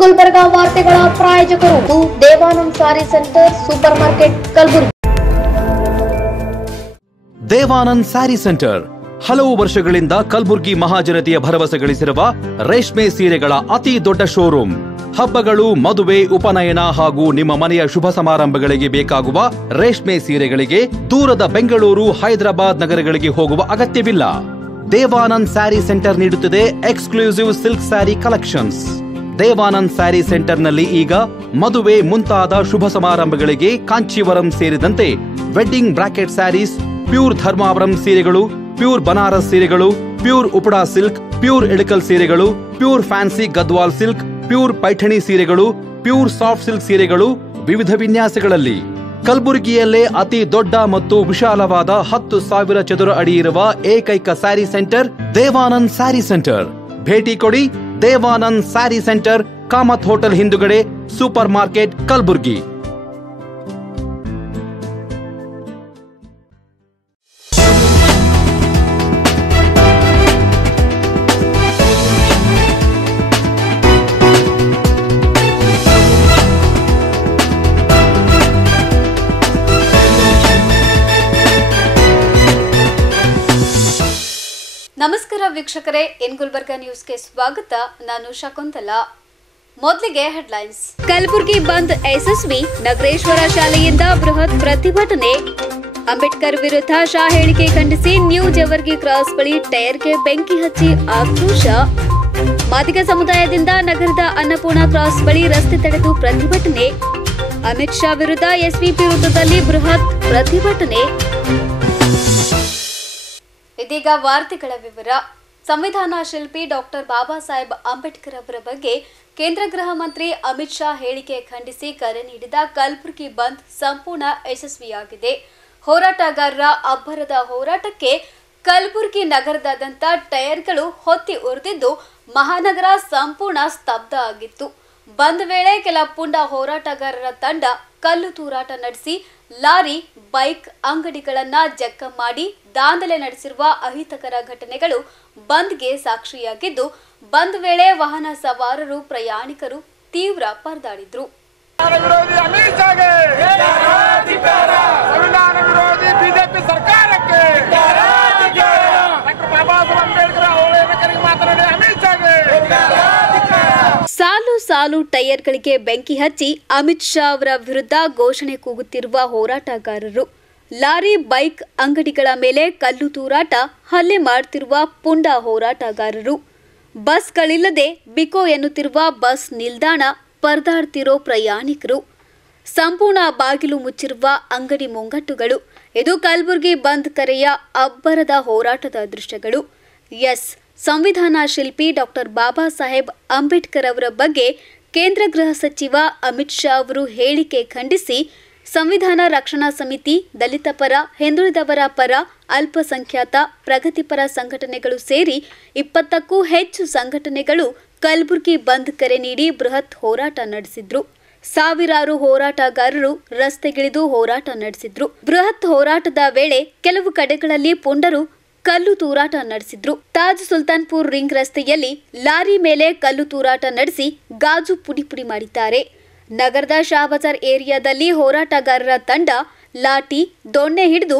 ಗುಲ್ಬರ್ಗಾ ವಾರ್ತೆಗಳ ಪ್ರಾಯೋಜಕರು Devanand sari centre super market Kalaburagi. Devanand sari centre ಹಲವು ವರ್ಷಗಳಿಂದ ಕಲಬುರಗಿ ಮಹಾಜನತೆಯ ಭರವಸೆ ಗಳಿಸಿರುವ ರೇಷ್ಮೆ ಸೀರೆಗಳ ಅತಿ ದೊಡ್ಡ ಶೋರೂಮ್. ಹಬ್ಬಗಳು, ಮದುವೆ, ಉಪನಯನ ಹಾಗೂ ನಿಮ್ಮ ಮನೆಯ ಶುಭ ಸಮಾರಂಭಗಳಿಗೆ ಬೇಕಾಗುವ ರೇಷ್ಮೆ ಸೀರೆಗಳಿಗೆ ದೂರದ ಬೆಂಗಳೂರು, ಹೈದರಾಬಾದ್ ನಗರಗಳಿಗೆ ಹೋಗುವ ಅಗತ್ಯವಿಲ್ಲ. ದೇವಾನಂದ್ ಸ್ಯಾರಿ ಸೆಂಟರ್ ನೀಡುತ್ತಿದೆ exclusive silk sari collections. Devanand sari ಸೆಂಟರ್ನಲ್ಲಿ ಈಗ ಮದುವೆ ಮುಂತಾದ ಶುಭ ಸಮಾರಂಭಗಳಿಗೆ ಕಾಂಚೀವರಂ ಸೇರಿದಂತೆ wedding brocade saris, pure Dharmavaram ಸೀರೆಗಳು, ಪ್ಯೂರ್ ಬನಾರಸ್ ಸೀರೆಗಳು, pure Uppada silk, pure Ilkal ಸೀರೆಗಳು, pure fancy Gadwal silk, pure Paithani ಸೀರೆಗಳು, ಪ್ಯೂರ್ ಸಾಫ್ಟ್ ಸಿಲ್ಕ್ ಸೀರೆಗಳು ವಿವಿಧ ವಿನ್ಯಾಸಗಳಲ್ಲಿ. ಕಲಬುರಗಿಯಲ್ಲೇ ಅತಿ ದೊಡ್ಡ ಮತ್ತು ವಿಶಾಲವಾದ 10,000 ಚದುರ ಅಡಿ ಇರುವ ಏಕೈಕ ಸ್ಯಾರಿ ಸೆಂಟರ್ ದೇವಾನಂದ್ ಸ್ಯಾರಿ ಸೆಂಟರ್. ಭೇಟಿ ಕೊಡಿ. ದೇವಾನಂದ್ ಸ್ಯಾರಿ ಸೆಂಟರ್, ಕಾಮತ್ ಹೋಟೆಲ್ ಹಿಂದುಗಡೆ, ಸೂಪರ್ ಮಾರ್ಕೆಟ್, ಕಲಬುರಗಿ. ನಮಸ್ಕಾರ ವೀಕ್ಷಕರೇ, ಎನ್ ಗುಲ್ಬರ್ಗಾ ನ್ಯೂಸ್ಗೆ ಸ್ವಾಗತ. ನಾನು ಶಕುಂತಲಾ. ಮೊದಲಿಗೆ ಹೆಡ್ಲೈನ್ಸ್. ಕಲಬುರಗಿ ಬಂದ್ ಯಶಸ್ವಿ, ನಗರೇಶ್ವರ ಶಾಲೆಯಿಂದ ಬೃಹತ್ ಪ್ರತಿಭಟನೆ. ಅಂಬೇಡ್ಕರ್ ವಿರುದ್ಧ ಶಾ ಹೇಳಿಕೆ ಖಂಡಿಸಿ ನ್ಯೂ ಜೇವರ್ಗಿ ಕ್ರಾಸ್ ಬಳಿ ಟೈರ್ಗೆ ಬೆಂಕಿ ಹಚ್ಚಿ ಆಕ್ರೋಶ. ಮಾದಿಗ ಸಮುದಾಯದಿಂದ ನಗರದ ಅನ್ನಪೂರ್ಣ ಕ್ರಾಸ್ ಬಳಿ ರಸ್ತೆ ತಡೆದು ಪ್ರತಿಭಟನೆ. ಅಮಿತ್ ಶಾ ವಿರುದ್ಧ ಎಸ್ಪಿಪಿ ವೃತ್ತದಲ್ಲಿ ಬೃಹತ್ ಪ್ರತಿಭಟನೆ. ಇದೀಗ ವಾರ್ತೆಗಳ ವಿವರ. ಸಂವಿಧಾನ ಶಿಲ್ಪಿ ಡಾಕ್ಟರ್ ಬಾಬಾ ಸಾಹೇಬ್ ಅಂಬೇಡ್ಕರ್ ಅವರ ಬಗ್ಗೆ ಕೇಂದ್ರ ಗೃಹ ಮಂತ್ರಿ ಅಮಿತ್ ಶಾ ಹೇಳಿಕೆ ಖಂಡಿಸಿ ಕರೆ ನೀಡಿದ ಕಲಬುರಗಿ ಬಂದ್ ಸಂಪೂರ್ಣ ಯಶಸ್ವಿಯಾಗಿದೆ. ಹೋರಾಟಗಾರರ ಅಬ್ಬರದ ಹೋರಾಟಕ್ಕೆ ಕಲಬುರಗಿ ನಗರದಾದ್ಯಂತ ಟೈರ್ಗಳು ಹೊತ್ತಿ ಉರಿದಿದ್ದು ಮಹಾನಗರ ಸಂಪೂರ್ಣ ಸ್ತಬ್ಧ ಆಗಿತ್ತು. ಬಂದ್ ವೇಳೆ ಕೆಲ ಪುಂಡ ಹೋರಾಟಗಾರರ ತಂಡ ಕಲ್ಲು ತೂರಾಟ ನಡೆಸಿ ಲಾರಿ, ಬೈಕ್, ಅಂಗಡಿಗಳನ್ನ ಜಖಂ ಮಾಡಿ ದಾಂಧಲೆ ನಡೆಸಿರುವ ಅಹಿತಕರ ಘಟನೆಗಳು ಬಂದ್ಗೆ ಸಾಕ್ಷಿಯಾಗಿದ್ದು, ಬಂದ್ ವೇಳೆ ವಾಹನ ಸವಾರರು, ಪ್ರಯಾಣಿಕರು ತೀವ್ರ ಪರದಾಡಿದ್ರು. ಸಾಲು ಸಾಲು ಟೈರ್ಗಳಿಗೆ ಬೆಂಕಿ ಹಚ್ಚಿ ಅಮಿತ್ ಶಾ ಅವರ ವಿರುದ್ಧ ಘೋಷಣೆ ಕೂಗುತ್ತಿರುವ ಹೋರಾಟಗಾರರು, ಲಾರಿ, ಬೈಕ್, ಅಂಗಡಿಗಳ ಮೇಲೆ ಕಲ್ಲು ತೂರಾಟ, ಹಲ್ಲೆ ಮಾಡುತ್ತಿರುವ ಪುಂಡ ಹೋರಾಟಗಾರರು, ಬಸ್ಗಳಿಲ್ಲದೆ ಬಿಕೋ ಎನ್ನುತ್ತಿರುವ ಬಸ್ ನಿಲ್ದಾಣ, ಪರದಾಡ್ತಿರೋ ಪ್ರಯಾಣಿಕರು, ಸಂಪೂರ್ಣ ಬಾಗಿಲು ಮುಚ್ಚಿರುವ ಅಂಗಡಿ ಮುಂಗಟ್ಟುಗಳು. ಇದು ಕಲಬುರಗಿ ಬಂದ್ ಕರೆಯ ಅಬ್ಬರದ ಹೋರಾಟದ ದೃಶ್ಯಗಳು. ಎಸ್, ಸಂವಿಧಾನ ಶಿಲ್ಪಿ ಡಾಕ್ಟರ್ ಬಾಬಾ ಸಾಹೇಬ್ ಅಂಬೇಡ್ಕರ್ ಅವರ ಬಗ್ಗೆ ಕೇಂದ್ರ ಗೃಹ ಸಚಿವ ಅಮಿತ್ ಶಾ ಅವರು ಹೇಳಿಕೆ ಖಂಡಿಸಿ ಸಂವಿಧಾನ ರಕ್ಷಣಾ ಸಮಿತಿ, ದಲಿತ ಪರ, ಹಿಂದುಳಿದವರ ಪರ, ಅಲ್ಪಸಂಖ್ಯಾತ, ಪ್ರಗತಿಪರ ಸಂಘಟನೆಗಳು ಸೇರಿ 20ಕ್ಕೂ ಹೆಚ್ಚು ಸಂಘಟನೆಗಳು ಕಲಬುರಗಿ ಬಂದ್ ಕರೆ ನೀಡಿ ಬೃಹತ್ ಹೋರಾಟ ನಡೆಸಿದ್ರು. ಸಾವಿರಾರು ಹೋರಾಟಗಾರರು ರಸ್ತೆಗಿಳಿದು ಹೋರಾಟ ನಡೆಸಿದ್ರು. ಬೃಹತ್ ಹೋರಾಟದ ವೇಳೆ ಕೆಲವು ಕಡೆಗಳಲ್ಲಿ ಪುಂಡರು ಕಲ್ಲು ತೂರಾಟ ನಡೆಸಿದ್ರು. ತಾಜ್ ಸುಲ್ತಾನ್ಪುರ್ ರಿಂಗ್ ರಸ್ತೆಯಲ್ಲಿ ಲಾರಿ ಮೇಲೆ ಕಲ್ಲು ತೂರಾಟ ನಡೆಸಿ ಗಾಜು ಪುಡಿ ಪುಡಿ ಮಾಡಿದ್ದಾರೆ. ನಗರದ ಶಾ ಬಜಾರ್ ಏರಿಯಾದಲ್ಲಿ ಹೋರಾಟಗಾರರ ತಂಡ ಲಾಠಿ, ದೊಣ್ಣೆ ಹಿಡಿದು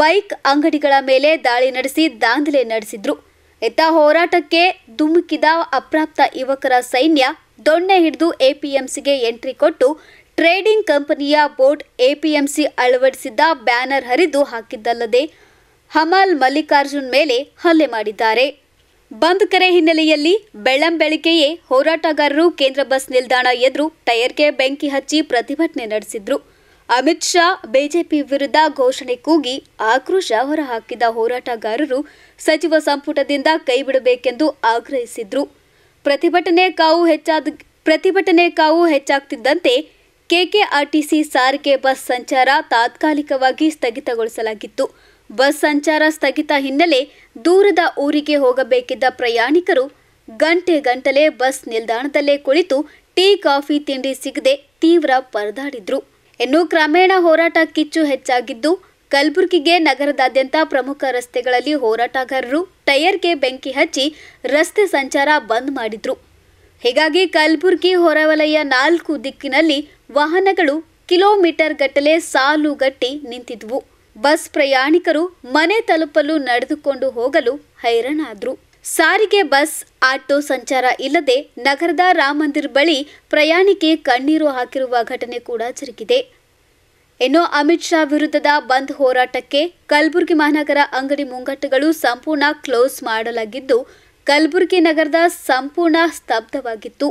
ಬೈಕ್, ಅಂಗಡಿಗಳ ಮೇಲೆ ದಾಳಿ ನಡೆಸಿ ದಾಂಧಲೆ ನಡೆಸಿದ್ರು. ಇತ್ತ ಹೋರಾಟಕ್ಕೆ ಧುಮುಕಿದ ಅಪ್ರಾಪ್ತ ಯುವಕರ ಸೈನ್ಯ ದೊಣ್ಣೆ ಹಿಡಿದು ಎಪಿಎಂಸಿಗೆ ಎಂಟ್ರಿ ಕೊಟ್ಟು ಟ್ರೇಡಿಂಗ್ ಕಂಪನಿಯ ಬೋರ್ಡ್, ಎಪಿಎಂಸಿ ಅಳವಡಿಸಿದ್ದ ಬ್ಯಾನರ್ ಹರಿದು ಹಾಕಿದ್ದಲ್ಲದೆ ಹಮಾಲ್ ಮಲ್ಲಿಕಾರ್ಜುನ್ ಮೇಲೆ ಹಲ್ಲೆ ಮಾಡಿದ್ದಾರೆ. ಬಂದ್ ಕರೆ ಹಿನ್ನೆಲೆಯಲ್ಲಿ ಬೆಳ್ಳಂಬೆಳಗ್ಗೆಯೇ ಹೋರಾಟಗಾರರು ಕೇಂದ್ರ ಬಸ್ ನಿಲ್ದಾಣ ಎದುರು ಟೈರ್ಗೆ ಬೆಂಕಿ ಹಚ್ಚಿ ಪ್ರತಿಭಟನೆ ನಡೆಸಿದ್ರು. ಅಮಿತ್ ಶಾ ಬಿಜೆಪಿ ವಿರುದ್ಧ ಘೋಷಣೆ ಕೂಗಿ ಆಕ್ರೋಶ ಹೊರಹಾಕಿದ ಹೋರಾಟಗಾರರು ಸಚಿವ ಸಂಪುಟದಿಂದ ಕೈಬಿಡಬೇಕೆಂದು ಆಗ್ರಹಿಸಿದ್ರು. ಪ್ರತಿಭಟನೆ ಕಾವು ಹೆಚ್ಚಾಗ್ತಿದ್ದಂತೆ ಕೆಕೆಆರ್ಟಿಸಿ ಸಾರಿಗೆ ಬಸ್ ಸಂಚಾರ ತಾತ್ಕಾಲಿಕವಾಗಿ ಸ್ಥಗಿತಗೊಳಿಸಲಾಗಿತ್ತು. ಬಸ್ ಸಂಚಾರ ಸ್ಥಗಿತ ಹಿನ್ನೆಲೆ ದೂರದ ಊರಿಗೆ ಹೋಗಬೇಕಿದ್ದ ಪ್ರಯಾಣಿಕರು ಗಂಟೆಗಟ್ಟಲೆ ಬಸ್ ನಿಲ್ದಾಣದಲ್ಲೇ ಕುಳಿತು ಟೀ, ಕಾಫಿ, ತಿಂಡಿ ಸಿಗದೆ ತೀವ್ರ ಪರದಾಡಿದ್ರು. ಇನ್ನು ಕ್ರಮೇಣ ಹೋರಾಟ ಕಿಚ್ಚು ಹೆಚ್ಚಾಗಿದ್ದು ಕಲಬುರಗಿಗೆ ನಗರದಾದ್ಯಂತ ಪ್ರಮುಖ ರಸ್ತೆಗಳಲ್ಲಿ ಹೋರಾಟಗಾರರು ಟೈರ್ಗೆ ಬೆಂಕಿ ಹಚ್ಚಿ ರಸ್ತೆ ಸಂಚಾರ ಬಂದ್ ಮಾಡಿದ್ರು. ಹೀಗಾಗಿ ಕಲಬುರಗಿ ಹೊರವಲಯ 4 ದಿಕ್ಕಿನಲ್ಲಿ ವಾಹನಗಳು ಕಿಲೋಮೀಟರ್ ಗಟ್ಟಲೆ ಸಾಲುಗಟ್ಟಿ ನಿಂತಿದ್ವು. ಬಸ್ ಪ್ರಯಾಣಿಕರು ಮನೆ ತಲುಪಲು ನಡೆದುಕೊಂಡು ಹೋಗಲು ಹೈರಾಣಾದ್ರು. ಸಾರಿಗೆ ಬಸ್ ಆಟೋ ಸಂಚಾರ ಇಲ್ಲದೆ ನಗರದ ರಾಮಮಂದಿರ್ ಬಳಿ ಪ್ರಯಾಣಿಕೆ ಕಣ್ಣೀರು ಹಾಕಿರುವ ಘಟನೆ ಕೂಡ ಜರುಗಿದೆ. ಇನ್ನು ಅಮಿತ್ ಶಾ ವಿರುದ್ಧದ ಬಂದ್ ಹೋರಾಟಕ್ಕೆ ಕಲಬುರಗಿ ಮಹಾನಗರ ಅಂಗಡಿ ಮುಂಗಟ್ಟುಗಳು ಸಂಪೂರ್ಣ ಕ್ಲೋಸ್ ಮಾಡಲಾಗಿದ್ದು, ಕಲಬುರಗಿ ನಗರದ ಸಂಪೂರ್ಣ ಸ್ತಬ್ಧವಾಗಿತ್ತು.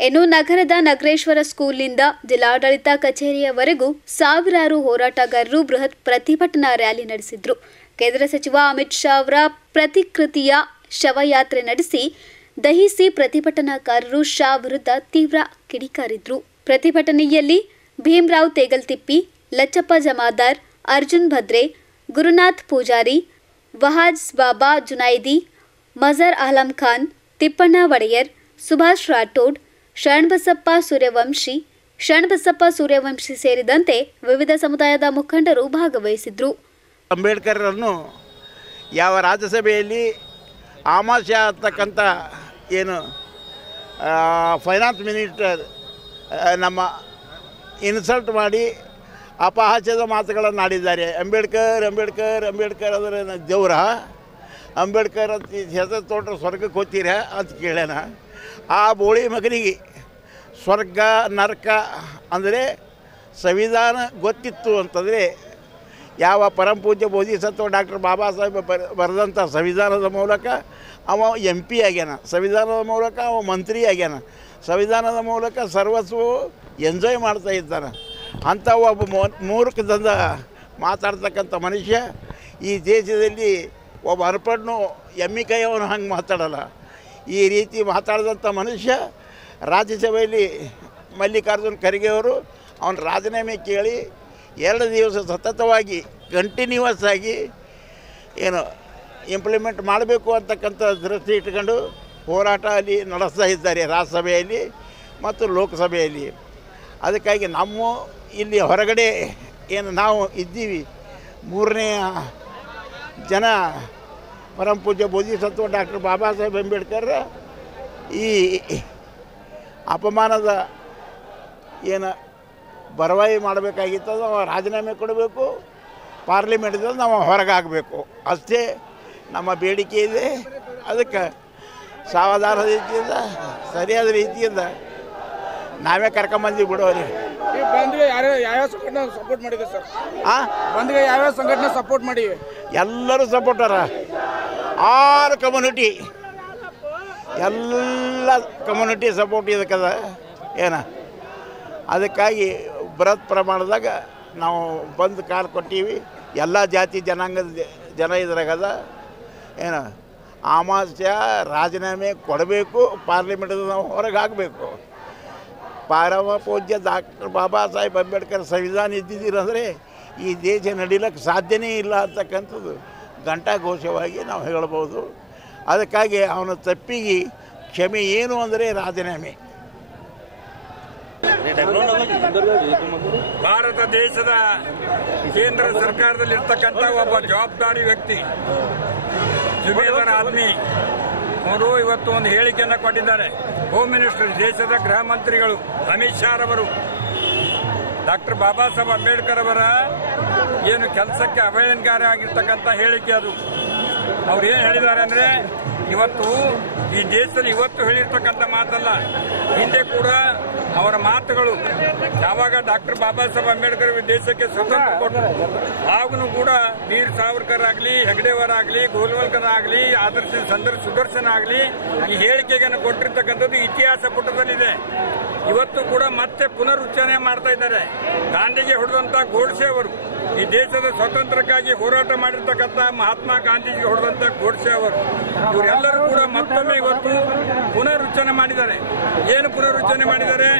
ಇನ್ನು ನಗರದ ನಗರೇಶ್ವರ ಸ್ಕೂಲ್ನಿಂದ ಜಿಲ್ಲಾಡಳಿತ ಕಚೇರಿಯವರೆಗೂ ಸಾವಿರಾರು ಹೋರಾಟಗಾರರು ಬೃಹತ್ ಪ್ರತಿಭಟನಾ ರ್ಯಾಲಿ ನಡೆಸಿದ್ರು. ಕೇಂದ್ರ ಸಚಿವ ಅಮಿತ್ ಶಾ ಅವರ ಪ್ರತಿಕೃತಿಯ ಶವಯಾತ್ರೆ ನಡೆಸಿ ದಹಿಸಿ ಪ್ರತಿಭಟನಾಕಾರರು ಶಾ ವಿರುದ್ಧ ತೀವ್ರ ಕಿಡಿಕಾರಿದ್ರು. ಪ್ರತಿಭಟನೆಯಲ್ಲಿ ಭೀಮರಾವ್ ತೇಗಲ್ತಿಪ್ಪಿ, ಲಚ್ಚಪ್ಪ ಜಮಾದಾರ್, ಅರ್ಜುನ್ ಭದ್ರೆ, ಗುರುನಾಥ್ ಪೂಜಾರಿ, ವಹಾಜ್ ಬಾಬಾ ಜುನೈದಿ, ಮಜರ್ ಆಲಂ ಖಾನ್, ತಿಪ್ಪಣ್ಣ ಒಡೆಯರ್, ಸುಭಾಷ್ ರಾಠೋಡ್, ಶರಣಬಸಪ್ಪ ಸೂರ್ಯವಂಶಿ ಸೇರಿದಂತೆ ವಿವಿಧ ಸಮುದಾಯದ ಮುಖಂಡರು ಭಾಗವಹಿಸಿದ್ರು. ಅಂಬೇಡ್ಕರ್ರನ್ನು ಯಾವ ರಾಜ್ಯಸಭೆಯಲ್ಲಿ ಆಮಾಶಯ ಅಂತಕ್ಕಂಥ ಏನು ಫೈನಾನ್ಸ್ ಮಿನಿಸ್ಟರ್ ನಮ್ಮ ಇನ್ಸಲ್ಟ್ ಮಾಡಿ ಅಪಹಾಸ್ಯದ ಮಾತುಗಳನ್ನು ಆಡಿದ್ದಾರೆ. ಅಂಬೇಡ್ಕರ್ ಅಂದರೆ ದೇವ್ರ ಅಂಬೇಡ್ಕರ್ ಅಂತ ಹೆಸರು ತೊಗೊಂಡ್ರೆ ಸ್ವರ್ಗಕ್ಕೆ ಹೋಗ್ತೀರ ಅಂತ ಕೇಳ್ಯಾನ. ಆ ಬೋಳಿ ಮಗನಿಗೆ ಸ್ವರ್ಗ ನರಕ ಅಂದರೆ ಸಂವಿಧಾನ ಗೊತ್ತಿತ್ತು ಅಂತಂದರೆ ಯಾವ ಪರಮಪೂಜ್ಯ ಬೋಧಿಸತ್ವ ಡಾಕ್ಟರ್ ಬಾಬಾ ಸಾಹೇಬ್ ಬರೆದಂಥ ಸಂವಿಧಾನದ ಮೂಲಕ ಅವ MP ಆಗ್ಯಾನ, ಸಂವಿಧಾನದ ಮೂಲಕ ಅವ ಮಂತ್ರಿ ಆಗ್ಯಾನ, ಸಂವಿಧಾನದ ಮೂಲಕ ಸರ್ವಸ್ವವು ಎಂಜಾಯ್ ಮಾಡ್ತಾ ಇದ್ದಾನೆ. ಅಂಥ ಒಬ್ಬ ಮೂರ್ಖದಿಂದ ಮಾತಾಡ್ತಕ್ಕಂಥ ಮನುಷ್ಯ ಈ ದೇಶದಲ್ಲಿ ಒಬ್ಬ ಅನ್ಪಡ್ನು ಎಮ್ಮಿ ಕೈಯವನು ಹಂಗೆ ಮಾತಾಡಲ್ಲ. ಈ ರೀತಿ ಮಾತಾಡಿದಂಥ ಮನುಷ್ಯ ರಾಜ್ಯಸಭೆಯಲ್ಲಿ ಮಲ್ಲಿಕಾರ್ಜುನ್ ಖರ್ಗೆ ಅವರು ಅವನ ರಾಜೀನಾಮೆ ಕೇಳಿ 2 ದಿವಸ ಸತತವಾಗಿ ಕಂಟಿನ್ಯೂಸ್ ಆಗಿ ಏನು ಇಂಪ್ಲಿಮೆಂಟ್ ಮಾಡಬೇಕು ಅಂತಕ್ಕಂಥ ದೃಷ್ಟಿ ಇಟ್ಕೊಂಡು ಹೋರಾಟ ಅಲ್ಲಿ ನಡೆಸ್ತಾ ಇದ್ದಾರೆ ರಾಜ್ಯಸಭೆಯಲ್ಲಿ ಮತ್ತು ಲೋಕಸಭೆಯಲ್ಲಿ. ಅದಕ್ಕಾಗಿ ನಮ್ಮ ಇಲ್ಲಿ ಹೊರಗಡೆ ಏನು ನಾವು ಇದ್ದೀವಿ 3ನೇ ಜನ ಪರಮಪೂಜ್ಯ ಬೋಧಿಸತ್ವ ಡಾಕ್ಟರ್ ಬಾಬಾ ಸಾಹೇಬ್ ಅಂಬೇಡ್ಕರ್ ಈ ಅಪಮಾನದ ಏನು ಬರವಾಯಿ ಮಾಡಬೇಕಾಗಿತ್ತು ನಾವು ರಾಜೀನಾಮೆ ಕೊಡಬೇಕು, ಪಾರ್ಲಿಮೆಂಟ್ದಿಂದ ನಾವು ಹೊರಗಾಗಬೇಕು, ಅಷ್ಟೇ ನಮ್ಮ ಬೇಡಿಕೆ ಇದೆ. ಅದಕ್ಕೆ ಸಾವಧಾನ ರೀತಿಯಿಂದ ಸರಿಯಾದ ರೀತಿಯಿಂದ ನಾವೇ ಕರ್ಕೊಂಬಂದು ಬಿಡೋರಿ. ಬಂದ್ಗೆ ಯಾವ್ಯಾವ ಸಂಘಟನೆ ಸಪೋರ್ಟ್ ಮಾಡಿದೆ ಸರ್? ಬಂದ್ಗೆ ಯಾವ್ಯಾವ ಸಂಘಟನೆ ಸಪೋರ್ಟ್ ಮಾಡಿ? ಎಲ್ಲರೂ ಸಪೋರ್ಟರ, ಆಲ್ ಕಮ್ಯುನಿಟಿ, ಎಲ್ಲ ಕಮ್ಯುನಿಟಿ ಸಪೋರ್ಟ್ ಇದಕ್ಕದ ಏನ. ಅದಕ್ಕಾಗಿ ಬೃಹತ್ ಪ್ರಮಾಣದಾಗ ನಾವು ಬಂದು ಕಾಲು ಕೊಟ್ಟೀವಿ. ಎಲ್ಲ ಜಾತಿ ಜನಾಂಗದ ಜನ ಇದ್ರಾಗದ ಏನು ಆಮಾಸ್ಯ ರಾಜೀನಾಮೆ ಕೊಡಬೇಕು, ಪಾರ್ಲಿಮೆಂಟ್ದ ನಾವು ಹೊರಗೆ ಹಾಕಬೇಕು. ಪರಮ ಪೂಜ್ಯ ಡಾಕ್ಟರ್ ಬಾಬಾ ಸಾಹೇಬ್ ಅಂಬೇಡ್ಕರ್ ಸಂವಿಧಾನ ಇದ್ದಿದ್ದೀರಂದರೆ ಈ ದೇಶ ನಡೀಲಿಕ್ಕೆ ಸಾಧ್ಯನೇ ಇಲ್ಲ ಅಂತಕ್ಕಂಥದ್ದು ಘಂಟಾಘೋಷವಾಗಿ ನಾವು ಹೇಳ್ಬೋದು. ಅದಕ್ಕಾಗಿ ಅವನ ತಪ್ಪಿಗೆ ಕ್ಷಮೆ ಏನು ಅಂದರೆ ರಾಜೀನಾಮೆ. ಭಾರತ ದೇಶದ ಕೇಂದ್ರ ಸರ್ಕಾರದಲ್ಲಿರ್ತಕ್ಕಂಥ ಒಬ್ಬ ಜವಾಬ್ದಾರಿ ವ್ಯಕ್ತಿ ಜುಬೇದರ್ ಆದ್ಮಿ ಅವರು ಇವತ್ತು ಒಂದು ಹೇಳಿಕೆಯನ್ನು ಕೊಟ್ಟಿದ್ದಾರೆ. ಹೋಮ್ ಮಿನಿಸ್ಟರ್, ದೇಶದ ಗೃಹ ಮಂತ್ರಿಗಳು ಅಮಿತ್ ಶಾ ರವರು ಡಾಕ್ಟರ್ ಬಾಬಾ ಸಾಹೇಬ್ ಅಂಬೇಡ್ಕರ್ ಅವರ ಏನು ಕೆಲಸಕ್ಕೆ ಅವಹೇಳನಕಾರಿ ಆಗಿರ್ತಕ್ಕಂಥ ಹೇಳಿಕೆ ಅದು. ಅವ್ರು ಏನು ಹೇಳಿದ್ದಾರೆ ಅಂದರೆ, ಇವತ್ತು ಈ ದೇಶದಲ್ಲಿ ಇವತ್ತು ಹೇಳಿರ್ತಕ್ಕಂಥ ಮಾತಲ್ಲ, ಹಿಂದೆ ಕೂಡ ಅವರ ಮಾತುಗಳು ಯಾವಾಗ ಡಾಕ್ಟರ್ ಬಾಬಾ ಸಾಹೇಬ್ ಅಂಬೇಡ್ಕರ್ ದೇಶಕ್ಕೆ ಸ್ವತಂತ್ರ ಕೊಟ್ಟರು ಆಗಲೂ ಕೂಡ ವೀರ್ ಸಾವರ್ಕರ್ ಆಗಲಿ, ಹೆಗ್ಡೆವರ್ ಆಗಲಿ, ಗೋಲ್ವಲ್ಕರ್ ಆಗಲಿ, ಆದರ್ಶ ಸುದರ್ಶನ್ ಆಗಲಿ ಈ ಹೇಳಿಕೆಯನ್ನು ಕೊಟ್ಟಿರ್ತಕ್ಕಂಥದ್ದು ಇತಿಹಾಸ ಪುಟದಲ್ಲಿದೆ. ಇವತ್ತು ಕೂಡ ಮತ್ತೆ ಪುನರುಚ್ಚಾರಣೆ ಮಾಡ್ತಾ ಇದ್ದಾರೆ. ಗಾಂಧಿಗೆ ಹೊಡೆದಂತ ಗೋಡ್ಸೆ ಅವರು, ಈ ದೇಶದ ಸ್ವಾತಂತ್ರ್ಯಕ್ಕಾಗಿ ಹೋರಾಟ ಮಾಡಿರ್ತಕ್ಕಂಥ ಮಹಾತ್ಮ ಗಾಂಧೀಜಿಗೆ ಹೊಡೆದಂತ ಗೋಡ್ಸೆ ಅವರು, ಇವರೆಲ್ಲರೂ ಕೂಡ ಮತ್ತೊಮ್ಮೆ ಇವತ್ತು ಪುನರುಚ್ಚಾರಣೆ ಮಾಡಿದ್ದಾರೆ. ಏನು ಪುನರುಚ್ಚಾರಣೆ ಮಾಡಿದ್ದಾರೆ?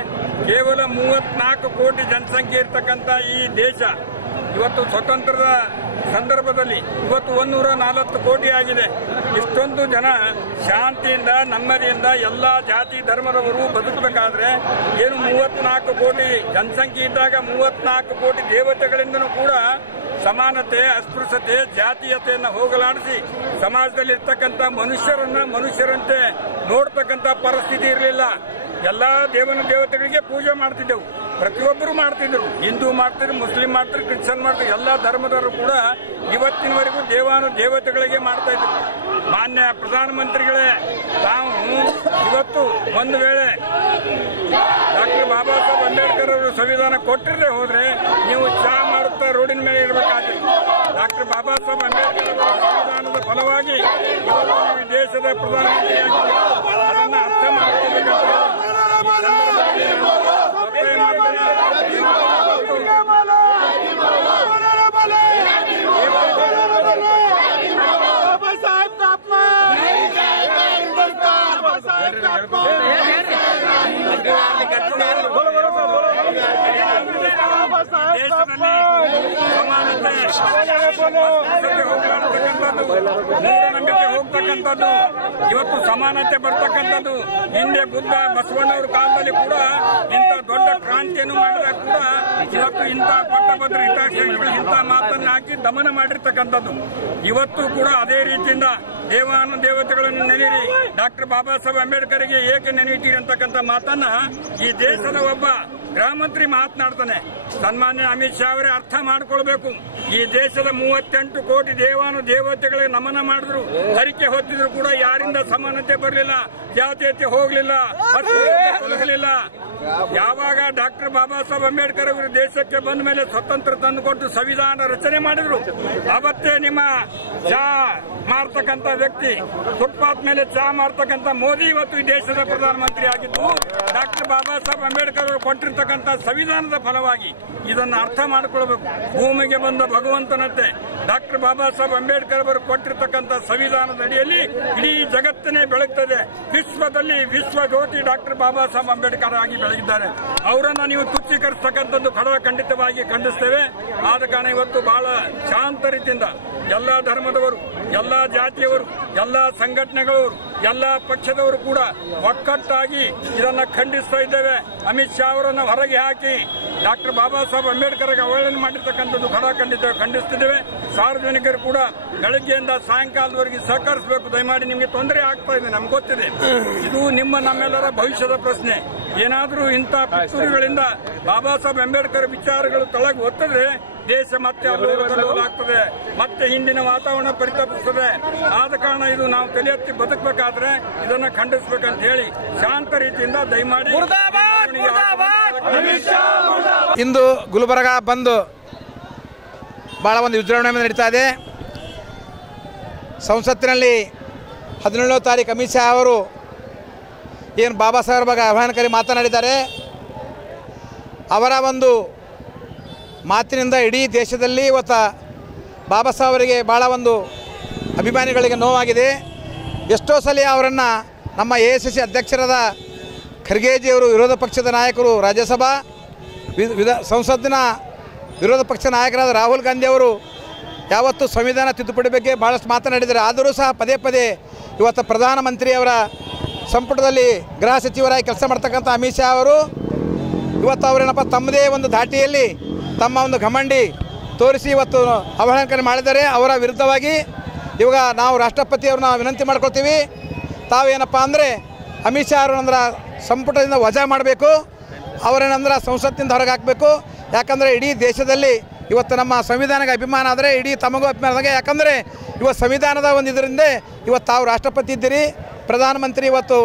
ಕೇವಲ 34 ಕೋಟಿ ಜನಸಂಖ್ಯೆ ಇರತಕ್ಕಂಥ ಈ ದೇಶ ಇವತ್ತು ಸ್ವತಂತ್ರದ ಸಂದರ್ಭದಲ್ಲಿ ಇವತ್ತು 140 ಕೋಟಿ ಆಗಿದೆ. ಇಷ್ಟೊಂದು ಜನ ಶಾಂತಿಯಿಂದ ನೆಮ್ಮದಿಯಿಂದ ಎಲ್ಲ ಜಾತಿ ಧರ್ಮದವರು ಬದುಕಬೇಕಾದ್ರೆ ಏನು 34 ಕೋಟಿ ಜನಸಂಖ್ಯೆ ಇದ್ದಾಗ 34 ಕೋಟಿ ದೇವತೆಗಳಿಂದನೂ ಕೂಡ ಸಮಾನತೆ, ಅಸ್ಪೃಶ್ಯತೆ, ಜಾತೀಯತೆಯನ್ನು ಹೋಗಲಾಡಿಸಿ ಸಮಾಜದಲ್ಲಿ ಇರ್ತಕ್ಕಂಥ ಮನುಷ್ಯರನ್ನ ಮನುಷ್ಯರಂತೆ ನೋಡ್ತಕ್ಕಂಥ ಪರಿಸ್ಥಿತಿ ಜಾತಿ ಇರಲಿಲ್ಲ. ಎಲ್ಲ ದೇವತೆಗಳಿಗೆ ಪೂಜೆ ಮಾಡ್ತಿದ್ದೆವು. ಪ್ರತಿಯೊಬ್ಬರು ಮಾಡ್ತಿದ್ರು. ಹಿಂದೂ ಮಾಡ್ತಿದ್ರು, ಮುಸ್ಲಿಂ ಮಾಡ್ತಿದ್ರು, ಕ್ರಿಶ್ಚಿಯನ್ ಮಾಡ್ತಿದ್ರು. ಎಲ್ಲ ಧರ್ಮದವರು ಕೂಡ ಇವತ್ತಿನವರೆಗೂ ದೇವತೆಗಳಿಗೆ ಮಾಡ್ತಾ ಇದ್ರು. ಮಾನ್ಯ ಪ್ರಧಾನಮಂತ್ರಿಗಳೇ, ತಾವು ಇವತ್ತು ಒಂದು ವೇಳೆ ಡಾಕ್ಟರ್ ಬಾಬಾ ಸಾಹೇಬ್ ಅಂಬೇಡ್ಕರ್ ಅವರು ಸಂವಿಧಾನ ಕೊಟ್ಟಿರದೆ ಹೋದ್ರೆ ನೀವು ಚಹಾ ಮಾಡುತ್ತಾ ರೋಡಿನ ಮೇಲೆ ಇರಬೇಕಾಗಿತ್ತು. ಡಾಕ್ಟರ್ ಬಾಬಾ ಸಾಹೇಬ್ ಅಂಬೇಡ್ಕರ್ ಅವರ ಸಂವಿಧಾನದ ಫಲವಾಗಿ ಈ ದೇಶದ ಪ್ರಧಾನಮಂತ್ರಿ ಅದನ್ನ ಅರ್ಥ ಮಾಡಿಕೊಳ್ಳಬೇಕು. ದೇಶದಲ್ಲಿ ಸಮಾನತೆ ಮೂಢನಂಬಿಕೆ ಹೋಗ್ತಕ್ಕಂಥದ್ದು, ಇವತ್ತು ಸಮಾನತೆ ಬರ್ತಕ್ಕಂಥದ್ದು. ಹಿಂದೆ ಬುದ್ಧ ಬಸವಣ್ಣವ್ರ ಕಾಲದಲ್ಲಿ ಕೂಡ ಇಂಥ ದೊಡ್ಡ ಕ್ರಾಂತಿಯನ್ನು ಮಾಡಿದಾಗ ಕೂಡ ಇವತ್ತು ಇಂಥ ಪಟ್ಟಭದ್ರ ಹಿತಾಸಕ್ತಿಗಳು ಇಂಥ ಮಾತನ್ನು ಹಾಕಿ ದಮನ ಮಾಡಿರ್ತಕ್ಕಂಥದ್ದು. ಇವತ್ತು ಕೂಡ ಅದೇ ರೀತಿಯಿಂದ ದೇವತೆಗಳನ್ನು ನೆನೆಯಿರಿ, ಡಾಕ್ಟರ್ ಬಾಬಾ ಸಾಹೇಬ್ ಅಂಬೇಡ್ಕರ್ಗೆ ಏಕೆ ನೆನೆಯುತ್ತೀರಿ ಅಂತಕ್ಕಂಥ ಮಾತನ್ನ ಈ ದೇಶದ ಒಬ್ಬ ಗೃಹ ಮಂತ್ರಿ ಮಾತನಾಡ್ತಾನೆ. ಸನ್ಮಾನ್ಯ ಅಮಿತ್ ಶಾ ಅವರೇ ಅರ್ಥ ಮಾಡ್ಕೊಳ್ಬೇಕು. ಈ ದೇಶದ 38 ಕೋಟಿ ದೇವತೆಗಳಿಗೆ ನಮನ ಮಾಡಿದ್ರು, ಹರಿಕೆ ಹೊತ್ತಿದ್ರು ಕೂಡ ಯಾರಿಂದ ಸಮಾನತೆ ಬರಲಿಲ್ಲ, ಜಾತೀಯತೆ ಹೋಗಲಿಲ್ಲ, ತೊಲಗಲಿಲ್ಲ. ಯಾವಾಗ ಡಾಕ್ಟರ್ ಬಾಬಾ ಸಾಹೇಬ್ ಅಂಬೇಡ್ಕರ್ ಅವರು ದೇಶಕ್ಕೆ ಬಂದ ಮೇಲೆ ಸ್ವತಂತ್ರ ತಂದುಕೊಟ್ಟು ಸಂವಿಧಾನ ರಚನೆ ಮಾಡಿದ್ರು, ಅವತ್ತೇ ನಿಮ್ಮ ಚಾ ಮಾರ್ತಕ್ಕಂಥ ವ್ಯಕ್ತಿ, ಫುಟ್ಪಾತ್ ಮೇಲೆ ಚಾ ಮಾರ್ತಕ್ಕಂಥ ಮೋದಿ ಇವತ್ತು ಈ ದೇಶದ ಪ್ರಧಾನಮಂತ್ರಿ ಆಗಿದ್ದು ಡಾಕ್ಟರ್ ಬಾಬಾ ಸಾಹೇಬ್ ಅಂಬೇಡ್ಕರ್ ಅವರು ಕೊಟ್ಟಿರ್ತಕ್ಕಂಥ ಸಂವಿಧಾನದ ಫಲವಾಗಿ. ಇದನ್ನು ಅರ್ಥ ಮಾಡಿಕೊಳ್ಬೇಕು. ಭೂಮಿಗೆ ಬಂದ ಭಗವಂತನಂತೆ ಡಾಕ್ಟರ್ ಬಾಬಾ ಸಾಹೇಬ್ ಅಂಬೇಡ್ಕರ್ ಅವರು ಕೊಟ್ಟಿರ್ತಕ್ಕಂಥ ಸಂವಿಧಾನದ ಅಡಿಯಲ್ಲಿ ಇಡೀ ಜಗತ್ತನ್ನೇ ಬೆಳಗ್ತದೆ. ವಿಶ್ವದಲ್ಲಿ ವಿಶ್ವ ಜ್ಯೋತಿ ಡಾಕ್ಟರ್ ಬಾಬಾ ಸಾಹೇಬ್ ಅಂಬೇಡ್ಕರ್ ಆಗಿ ಬೆಳಗಿದ್ದಾರೆ. ಅವರನ್ನ ನೀವು ತುಚ್ಛೀಕರಿಸತಕ್ಕಂಥದ್ದು ಖಂಡಿತವಾಗಿ ಖಂಡಿಸ್ತೇವೆ. ಆದ ಕಾರಣ ಇವತ್ತು ಬಹಳ ಶಾಂತ ರೀತಿಯಿಂದ ಎಲ್ಲ ಧರ್ಮದವರು, ಎಲ್ಲ ಜಾತಿಯವರು, ಎಲ್ಲ ಸಂಘಟನೆಗಳವರು, ಎಲ್ಲ ಪಕ್ಷದವರು ಕೂಡ ಒಕ್ಕಟ್ಟಾಗಿ ಇದನ್ನ ಖಂಡಿಸ್ತಾ ಇದ್ದೇವೆ. ಅಮಿತ್ ಶಾ ಅವರನ್ನು ಹೊರಗೆ ಹಾಕಿ ಡಾಕ್ಟರ್ ಬಾಬಾ ಸಾಹೇಬ್ ಅಂಬೇಡ್ಕರ್ಗೆ ಅವಹೇಳನ ಮಾಡಿರ್ತಕ್ಕಂಥದ್ದು ಖಂಡಿಸ್ತಿದ್ದೇವೆ. ಸಾರ್ವಜನಿಕರು ಕೂಡ ಬೆಳಗ್ಗೆಯಿಂದ ಸಾಯಂಕಾಲದವರೆಗೆ ಸಹಕರಿಸಬೇಕು. ದಯಮಾಡಿ ನಿಮಗೆ ತೊಂದರೆ ಆಗ್ತಾ ಇದೆ, ನಮ್ಗೆ ಗೊತ್ತಿದೆ. ಇದು ನಮ್ಮೆಲ್ಲರ ಭವಿಷ್ಯದ ಪ್ರಶ್ನೆ. ಏನಾದರೂ ಇಂಥ ಪಿತೂರಿಗಳಿಂದ ಬಾಬಾ ಸಾಹೇಬ್ ಅಂಬೇಡ್ಕರ್ ವಿಚಾರಗಳು ತಳಗೆ ಒತ್ತಿದ್ರೆ ದೇಶ ಮತ್ತೆ ಅಲ್ಲೋಲಾಗ್ತದೆ, ಮತ್ತೆ ಹಿಂದಿನ ವಾತಾವರಣ ಪರಿತಪಿಸುತ್ತದೆ. ಆದ ಕಾರಣ ಇದು ನಾವು ತಲೆ ಎತ್ತಿ ಬದುಕಬೇಕಾದ್ರೆ ಇದನ್ನ ಖಂಡಿಸಬೇಕಂತ ಹೇಳಿ ಶಾಂತ ರೀತಿಯಿಂದ ದಯಮಾಡಿ. ಇಂದು ಗುಲ್ಬರ್ಗ ಬಂದು ಬಹಳ ಒಂದು ವಿಜೃಂಭಣೆ ನಡೀತಾ ಇದೆ. ಸಂಸತ್ತಿನಲ್ಲಿ 17ನೇ ತಾರೀಕು ಅಮಿತ್ ಶಾ ಅವರು ಏನು ಬಾಬಾ ಸಾಹೇಬ್ ಬಗ್ಗೆ ಆಹ್ವಾನಕಾರಿ ಮಾತನಾಡಿದ್ದಾರೆ. ಅವರ ಒಂದು ಮಾತಿನಿಂದ ಇಡೀ ದೇಶದಲ್ಲಿ ಇವತ್ತು ಬಾಬಾ ಸಾಹೇಬ್ ಅವರಿಗೆ ಭಾಳ ಒಂದು ಅಭಿಮಾನಿಗಳಿಗೆ ನೋವಾಗಿದೆ. ಎಷ್ಟೋ ಸಲ ಅವರನ್ನು ನಮ್ಮ AICC ಅಧ್ಯಕ್ಷರಾದ ಖರ್ಗೆಜಿಯವರು, ವಿರೋಧ ಪಕ್ಷದ ನಾಯಕರು, ರಾಜ್ಯಸಭಾ ಸಂಸತ್ತಿನ ವಿರೋಧ ಪಕ್ಷ ನಾಯಕರಾದ ರಾಹುಲ್ ಗಾಂಧಿ ಅವರು ಯಾವತ್ತು ಸಂವಿಧಾನ ತಿದ್ದುಪಡಿ ಬಗ್ಗೆ ಭಾಳಷ್ಟು ಮಾತನಾಡಿದ್ದಾರೆ. ಆದರೂ ಸಹ ಪದೇ ಪದೇ ಇವತ್ತು ಪ್ರಧಾನಮಂತ್ರಿಯವರ ಸಂಪುಟದಲ್ಲಿ ಗೃಹ ಸಚಿವರಾಗಿ ಕೆಲಸ ಮಾಡ್ತಕ್ಕಂಥ ಅಮಿತ್ ಶಾ ಅವರು ಇವತ್ತು ಅವರೇನಪ್ಪ ತಮ್ಮದೇ ಒಂದು ಧಾಟಿಯಲ್ಲಿ ತಮ್ಮ ಒಂದು ಘಮಂಡಿ ತೋರಿಸಿ ಇವತ್ತು ಅವಹೇಳನ ಮಾಡಿದ್ದಾರೆ. ಅವರ ವಿರುದ್ಧವಾಗಿ ಇವಾಗ ನಾವು ರಾಷ್ಟ್ರಪತಿಯವ್ರನ್ನ ವಿನಂತಿ ಮಾಡ್ಕೊಳ್ತೀವಿ, ತಾವೇನಪ್ಪ ಅಂದರೆ ಅಮಿತ್ ಶಾ ಅವರನ್ನ ಸಂಪುಟದಿಂದ ವಜಾ ಮಾಡಬೇಕು, ಅವರೇನಂದ್ರೆ ಸಂಸತ್ತಿನಿಂದ ಹೊರಗೆ ಹಾಕಬೇಕು. ಯಾಕಂದರೆ ಇಡೀ ದೇಶದಲ್ಲಿ ಇವತ್ತು ನಮ್ಮ ಸಂವಿಧಾನಕ್ಕೆ ಅಭಿಮಾನ ಆದರೆ ಇಡೀ ತಮಗೂ ಅಭಿಮಾನ ಆದಾಗ, ಯಾಕಂದರೆ ಇವತ್ತು ಸಂವಿಧಾನದ ಒಂದು ಇದರಿಂದ ಇವತ್ತು ತಾವು ರಾಷ್ಟ್ರಪತಿ ಇದ್ದೀರಿ, ಪ್ರಧಾನಮಂತ್ರಿ ಇವತ್ತು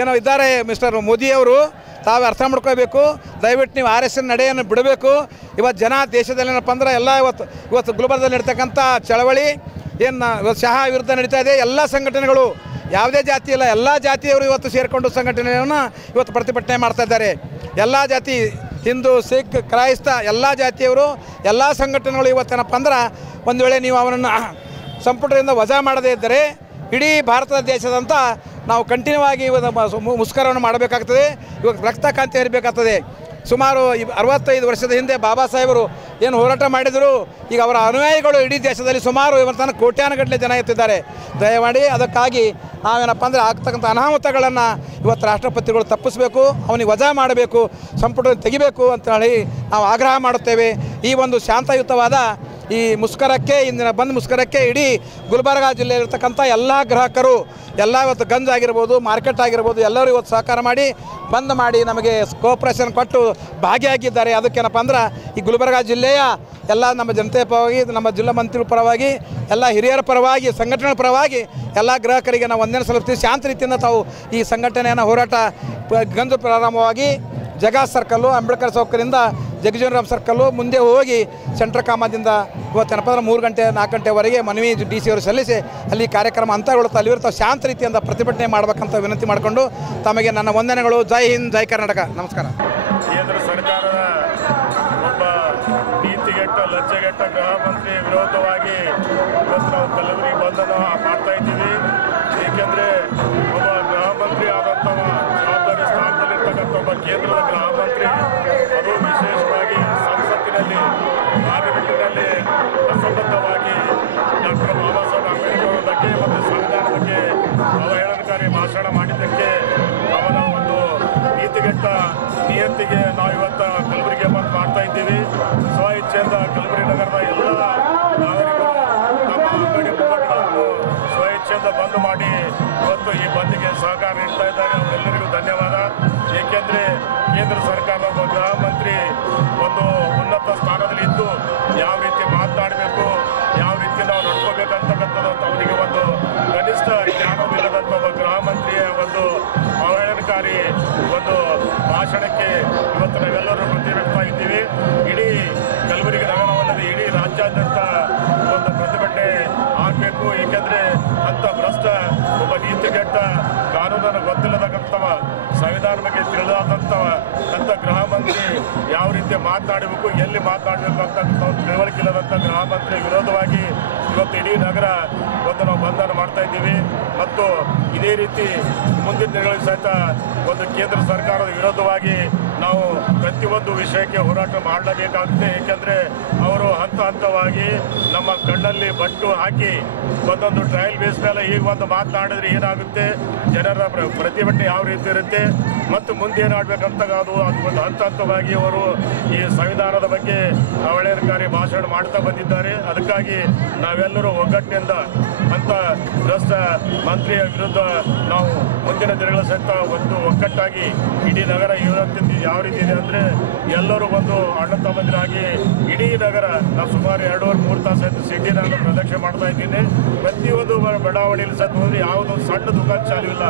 ಏನೋ ಇದ್ದಾರೆ ಮಿಸ್ಟರ್ ಮೋದಿಯವರು, ತಾವೇ ಅರ್ಥ ಮಾಡ್ಕೋಬೇಕು. ದಯವಿಟ್ಟು ನೀವು RSS ನಡೆಯನ್ನು ಬಿಡಬೇಕು. ಇವತ್ತು ಜನ ದೇಶದಲ್ಲಿ ಏನಪ್ಪ ಅಂದ್ರೆ ಎಲ್ಲ ಇವತ್ತು ಗುಲ್ಬರ್ಗದಲ್ಲಿ ನಡೀತಕ್ಕಂಥ ಚಳವಳಿ ಏನು ಶಹಾ ವಿರುದ್ಧ ನಡೀತಾ ಇದೆ. ಎಲ್ಲ ಸಂಘಟನೆಗಳು, ಯಾವುದೇ ಜಾತಿ ಇಲ್ಲ, ಎಲ್ಲ ಜಾತಿಯವರು ಇವತ್ತು ಸೇರಿಕೊಂಡು ಸಂಘಟನೆಯನ್ನು ಇವತ್ತು ಪ್ರತಿಭಟನೆ ಮಾಡ್ತಾ ಇದ್ದಾರೆ. ಎಲ್ಲ ಜಾತಿ, ಹಿಂದೂ, ಸಿಖ್, ಕ್ರೈಸ್ತ ಎಲ್ಲ ಜಾತಿಯವರು, ಎಲ್ಲ ಸಂಘಟನೆಗಳು ಇವತ್ತೇನಪ್ಪ ಅಂದ್ರೆ ಒಂದು ವೇಳೆ ನೀವು ಅವನನ್ನು ಸಂಪುಟದಿಂದ ವಜಾ ಮಾಡದೇ ಇದ್ದರೆ ಇಡೀ ಭಾರತ ದೇಶದಂತ ನಾವು ಕಂಟಿನ್ಯೂ ಆಗಿ ಮುಷ್ಕರವನ್ನು ಮಾಡಬೇಕಾಗ್ತದೆ. ಇವಾಗ ರಕ್ತ ಕಾಂತಿ ಹರಿಬೇಕಾಗ್ತದೆ. ಸುಮಾರು 65 ವರ್ಷದ ಹಿಂದೆ ಬಾಬಾ ಸಾಹೇಬರು ಏನು ಹೋರಾಟ ಮಾಡಿದರು, ಈಗ ಅವರ ಅನುಯಾಯಿಗಳು ಇಡೀ ದೇಶದಲ್ಲಿ ಸುಮಾರು ಇವತ್ತು ಕೋಟ್ಯಾನುಗಟ್ಟಲೆ ಜನ ಇರ್ತಿದ್ದಾರೆ. ದಯಮಾಡಿ ಅದಕ್ಕಾಗಿ ನಾವೇನಪ್ಪ ಅಂದರೆ ಆಗ್ತಕ್ಕಂಥ ಅನಾಹುತಗಳನ್ನು ಇವತ್ತು ರಾಷ್ಟ್ರಪತಿಗಳು ತಪ್ಪಿಸಬೇಕು, ಅವನಿಗೆ ವಜಾ ಮಾಡಬೇಕು, ಸಂಪುಟ ತೆಗಿಬೇಕು ಅಂತ ಹೇಳಿ ನಾವು ಆಗ್ರಹ ಮಾಡುತ್ತೇವೆ. ಈ ಒಂದು ಶಾಂತಯುತವಾದ ಈ ಮುಷ್ಕರಕ್ಕೆ ಇಂದಿನ ಬಂದ್ ಮುಷ್ಕರಕ್ಕೆ ಇಡೀ ಗುಲ್ಬರ್ಗ ಜಿಲ್ಲೆಯಲ್ಲಿರ್ತಕ್ಕಂಥ ಎಲ್ಲ ಗ್ರಾಹಕರು ಎಲ್ಲ ಇವತ್ತು ಗಂಜ್ ಆಗಿರ್ಬೋದು, ಮಾರ್ಕೆಟ್ ಆಗಿರ್ಬೋದು, ಎಲ್ಲರೂ ಇವತ್ತು ಸಹಕಾರ ಮಾಡಿ ಬಂದ್ ಮಾಡಿ ನಮಗೆ ಕೋಆಪ್ರೇಷನ್ ಕೊಟ್ಟು ಭಾಗಿಯಾಗಿದ್ದಾರೆ. ಅದಕ್ಕೇನಪ್ಪ ಅಂದ್ರೆ ಈ ಗುಲ್ಬರ್ಗ ಜಿಲ್ಲೆಯ ಎಲ್ಲ ನಮ್ಮ ಜನತೆ ಪರವಾಗಿ, ನಮ್ಮ ಜಿಲ್ಲಾ ಮಂತ್ರಿಗಳ ಪರವಾಗಿ, ಎಲ್ಲ ಹಿರಿಯರ ಪರವಾಗಿ, ಸಂಘಟನೆಗಳ ಪರವಾಗಿ ಎಲ್ಲ ಗ್ರಾಹಕರಿಗೆ ನಾವು ವಂದನೆ ಸಲ್ಲಿಸ್ತೀವಿ. ಶಾಂತ ರೀತಿಯಿಂದ ತಾವು ಈ ಸಂಘಟನೆಯನ್ನು ಹೋರಾಟ ಗಂಜು ಪ್ರಾರಂಭವಾಗಿ ಜಗಾ ಸರ್ಕಲ್ಲು, ಅಂಬೇಡ್ಕರ್ ಚೌಕದಿಂದ ಜಗಜೀವನ್ ರಾಮ್ ಸರ್ಕಲ್ಲು ಮುಂದೆ ಹೋಗಿ ಸೆಂಟ್ರ್ ಕಾಮದಿಂದ ಇವತ್ತೇನಪ್ಪ ಅಂದ್ರೆ 3 ಗಂಟೆ 4 ಗಂಟೆವರೆಗೆ ಮನವಿ DC ಅವರು ಸಲ್ಲಿಸಿ ಅಲ್ಲಿ ಕಾರ್ಯಕ್ರಮ ಅಂತ್ಯಗೊಳ್ಳುತ್ತೆ. ಅಲ್ಲಿವರು ತಾವು ಶಾಂತ ರೀತಿಯಿಂದ ಪ್ರತಿಭಟನೆ ಮಾಡಬೇಕಂತ ವಿನಂತಿ ಮಾಡಿಕೊಂಡು ತಮಗೆ ನನ್ನ ವಂದನೆಗಳು. ಜೈ ಹಿಂದ್, ಜೈ ಕರ್ನಾಟಕ. ನಮಸ್ಕಾರ. ಕೇಂದ್ರ ಸರ್ಕಾರದ ಒಬ್ಬ ನೀತಿಗೆಟ್ಟ ಲಜ್ಜೆಗೆಟ್ಟ ಗೃಹ ಮಂತ್ರಿ ವಿರೋಧವಾಗಿ ಇವತ್ತು ನಾವು ಕಲಬುರಗಿ ಬಂಧನ ಮಾಡ್ತಾ ಇದ್ದೀವಿ. ಏಕೆಂದರೆ ಒಬ್ಬ ಗೃಹ ಮಂತ್ರಿ ಆದಂಥವ ಜವಾಬ್ದಾರಿ ಸ್ಥಾನದಲ್ಲಿರ್ತಕ್ಕಂಥ ಒಬ್ಬ ಕೇಂದ್ರದ ಗೃಹ ಮಂತ್ರಿ, ಅದು ವಿಶೇಷವಾಗಿ ಸಂಸತ್ತಿನಲ್ಲಿ ಪಾರ್ಲಿಮೆಂಟಿನಲ್ಲಿ ಅಸಂಬದ್ಧವಾಗಿ ಡಾಕ್ಟರ್ ಬಾಬಾ ಸಾಹೇಬ್ ಅಂಬೇಡ್ಕರ್ ಅವರ ಬಗ್ಗೆ ಮತ್ತು ಸಂವಿಧಾನದ ಬಗ್ಗೆ ಅವಹೇಳನಕಾರಿ ಭಾಷಣ ಮಾಡಿದ್ದಕ್ಕೆ ಅವರ ಒಂದು ನೀತಿಗೆಟ್ಟ ನಿಯಂತಿಗೆ ನಾವು ಇವತ್ತು ಕಲಬುರಗಿ ಬಂದ್ ಮಾಡ್ತಾ ಇದ್ದೀವಿ. ಸ್ವ ಇಚ್ಛೆಯಿಂದ ಕಲಬುರಗಿ ನಗರದ ಎಲ್ಲ ನಾಗರಿಕರು ನಮ್ಮ ಅಂಗಡಿ ಮುಖಂಡಗಳನ್ನು ಸ್ವ ಇಚ್ಛೆಯಿಂದ ಬಂದ್ ಮಾಡಿ ಇವತ್ತು ಈ ಬಂದ್ಗೆ ಸಹಕಾರ ನೀಡ್ತಾ ಇದ್ದಾರೆ. ಅವರೆಲ್ಲರಿಗೂ ಧನ್ಯವಾದ. ಏಕೆಂದರೆ ಕೇಂದ್ರ ಸರ್ಕಾರದ ಒಬ್ಬ ಗೃಹ ಮಂತ್ರಿ ಒಂದು ಉನ್ನತ ಸ್ಥಾನದಲ್ಲಿ ಇದ್ದು ಯಾವ ರೀತಿ ಮಾತನಾಡಬೇಕು, ಯಾವ ರೀತಿ ನಾವು ನಡ್ಕೋಬೇಕಂತಕ್ಕಂಥದ್ದು ಅವರಿಗೆ ಒಂದು ಕನಿಷ್ಠ ಜ್ಞಾನವಿಲ್ಲದಂಥ ಒಬ್ಬ ಗೃಹ ಮಂತ್ರಿಯ ಒಂದು ಅವಹೇಳನಕಾರಿ ಒಂದು ಭಾಷಣಕ್ಕೆ ಇವತ್ತು ನಾವೆಲ್ಲರೂ ಪ್ರತಿಭಟಿಸ್ತಾ ಇದ್ದೀವಿ. ಇಡೀ ಕಲಬುರಗಿ ನಗರವಲ್ಲದೆ ಇಡೀ ರಾಜ್ಯಾದ್ಯಂತ ಒಂದು ಪ್ರತಿಭಟನೆ ಆಗಬೇಕು. ಏಕೆಂದರೆ ಅಂಥ ಭ್ರಷ್ಟ ಒಬ್ಬ ನೀತಿಗೆಟ್ಟ ಕಾನೂನನ್ನು ಗೊತ್ತಿಲ್ಲತಕ್ಕಂಥವ, ಸಂವಿಧಾನ ಬಗ್ಗೆ ತಿಳಿದಾದಂಥವ ಅಂಥ ಗೃಹ ಮಂತ್ರಿ ಯಾವ ರೀತಿ ಮಾತನಾಡಬೇಕು, ಎಲ್ಲಿ ಮಾತನಾಡಬೇಕು ಅಂತಕ್ಕಂಥ ತಿಳುವಳಿಕೆ ಇಲ್ಲದಂಥ ಗೃಹ ಮಂತ್ರಿ ವಿರೋಧವಾಗಿ ಇವತ್ತು ಇಡೀ ನಗರ ಒಂದು ನಾವು ಬಂಧನ ಮಾಡ್ತಾ ಇದ್ದೀವಿ. ಮತ್ತು ಇದೇ ರೀತಿ ಮುಂದಿನ ದಿನಗಳಲ್ಲಿ ಸಹಿತ ಒಂದು ಕೇಂದ್ರ ಸರ್ಕಾರದ ವಿರೋಧವಾಗಿ ನಾವು ಪ್ರತಿಯೊಂದು ವಿಷಯಕ್ಕೆ ಹೋರಾಟ ಮಾಡಲೇಬೇಕಾಗುತ್ತೆ. ಏಕೆಂದರೆ ಅವರು ಹಂತ ಹಂತವಾಗಿ ನಮ್ಮ ಕಣ್ಣಲ್ಲಿ ಬಟ್ಟು ಹಾಕಿ ಒಂದೊಂದು ಟ್ರಯಲ್ ಬೇಸ್ ಮೇಲೆ ಈಗ ಒಂದು ಮಾತನಾಡಿದ್ರೆ ಏನಾಗುತ್ತೆ, ಜನರ ಪ್ರತಿಭಟನೆ ಯಾವ ರೀತಿ ಇರುತ್ತೆ ಮತ್ತು ಮುಂದೆ ಏನಾಗಬೇಕಂತ ಅದು ಒಂದು ಹಂತ ಹಂತವಾಗಿ ಅವರು ಈ ಸಂವಿಧಾನದ ಬಗ್ಗೆ ಅವಹೇಳನಕಾರಿ ಭಾಷಣ ಮಾಡ್ತಾ ಬಂದಿದ್ದಾರೆ. ಅದಕ್ಕಾಗಿ ನಾವೆಲ್ಲರೂ ಒಗ್ಗಟ್ಟಿನಿಂದ ಅಂತ ಭ್ರಷ್ಟ ಮಂತ್ರಿಯ ವಿರುದ್ಧ ನಾವು ಮುಂದಿನ ದಿನಗಳ ಸಹಿತ ಒಂದು ಒಗ್ಗಟ್ಟಾಗಿ ಇಡೀ ನಗರ ಯಾವ ರೀತಿ ಇದೆ ಅಂದರೆ ಎಲ್ಲರೂ ಒಂದು ಅಣ್ಣ ತಮ್ಮಂದಿರಾಗಿ ಇಡೀ ನಗರ ನಾವು ಸುಮಾರು 2-3 ತಾಸು ಸಹಿತ ಸಿಟಿ ನಾನು ಪ್ರದಕ್ಷಿಣೆ ಮಾಡ್ತಾ ಇದ್ದೀನಿ. ಪ್ರತಿಯೊಂದು ಬಡಾವಣೆಯಲ್ಲಿ ಸಹಿತ ಹೋದರೆ ಯಾವುದೋ ಸಣ್ಣ ದುಕಾನ್ ಚಾಲು ಇಲ್ಲ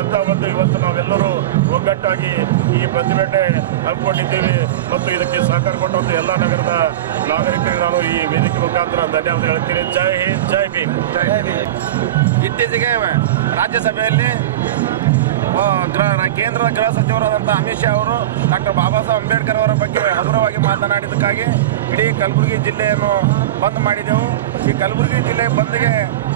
ಅಂತ ಒಂದು ಇವತ್ತು ನಾವೆಲ್ಲರೂ ಒಗ್ಗಟ್ಟಾಗಿ ಈ ಪ್ರತಿಭಟನೆ ಹಮ್ಮಿಕೊಂಡಿದ್ದೀವಿ. ಮತ್ತು ಇದಕ್ಕೆ ಸಹಕಾರ ಕೊಟ್ಟಂತ ಎಲ್ಲ ನಗರದ ನಾಗರಿಕರಿಗೆ ನಾನು ಈ ವೇದಿಕೆ ಮುಖಾಂತರ ಧನ್ಯವಾದ ಹೇಳ್ತೀನಿ. ಜೈ ಹಿಂದ್, ಜೈ ಭೀಮ್. ಇತ್ತೀಚೆಗೆ ರಾಜ್ಯಸಭೆಯಲ್ಲಿ ಕೇಂದ್ರದ ಗೃಹ ಸಚಿವರಾದಂಥ ಅಮಿತ್ ಶಾ ಅವರು ಡಾಕ್ಟರ್ ಬಾಬಾ ಸಾಹೇಬ್ ಅಂಬೇಡ್ಕರ್ ಅವರ ಬಗ್ಗೆ ಹಗುರವಾಗಿ ಮಾತನಾಡಿದ್ದಕ್ಕಾಗಿ ಇಡೀ ಕಲಬುರಗಿ ಜಿಲ್ಲೆಯನ್ನು ಬಂದ್ ಮಾಡಿದೆವು. ಈ ಕಲಬುರಗಿ ಜಿಲ್ಲೆ ಬಂದ್ಗೆ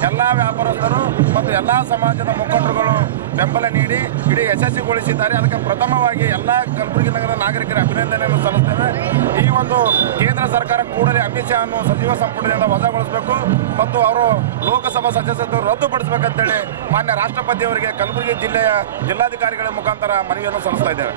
ಎಲ್ಲ ವ್ಯಾಪಾರಸ್ಥರು ಮತ್ತು ಎಲ್ಲ ಸಮಾಜದ ಮುಖಂಡರುಗಳು ಬೆಂಬಲ ನೀಡಿ ಇಡೀ ಯಶಸ್ವಿಗೊಳಿಸಿದ್ದಾರೆ. ಅದಕ್ಕೆ ಪ್ರಥಮವಾಗಿ ಎಲ್ಲ ಕಲಬುರಗಿ ನಗರದ ನಾಗರಿಕರ ಅಭಿನಂದನೆಯನ್ನು ಸಲ್ಲಿಸ್ತೇವೆ. ಈ ಒಂದು ಕೇಂದ್ರ ಸರ್ಕಾರ ಕೂಡಲೇ ಅಮಿತ್ ಶಾ ಅನ್ನು ಸಚಿವ ಸಂಪುಟದಿಂದ ವಜಾಗೊಳಿಸಬೇಕು ಮತ್ತು ಅವರು ಲೋಕಸಭಾ ಸದಸ್ಯತ್ವ ರದ್ದುಪಡಿಸಬೇಕಂತೇಳಿ ಮಾನ್ಯ ರಾಷ್ಟ್ರಪತಿಯವರಿಗೆ ಕಲಬುರಗಿ ಜಿಲ್ಲೆಯ ಜಿಲ್ಲಾಧಿಕಾರಿಗಳ ಮುಖಾಂತರ ಮನವಿಯನ್ನು ಸಲ್ಲಿಸ್ತಾ ಇದ್ದೇವೆ.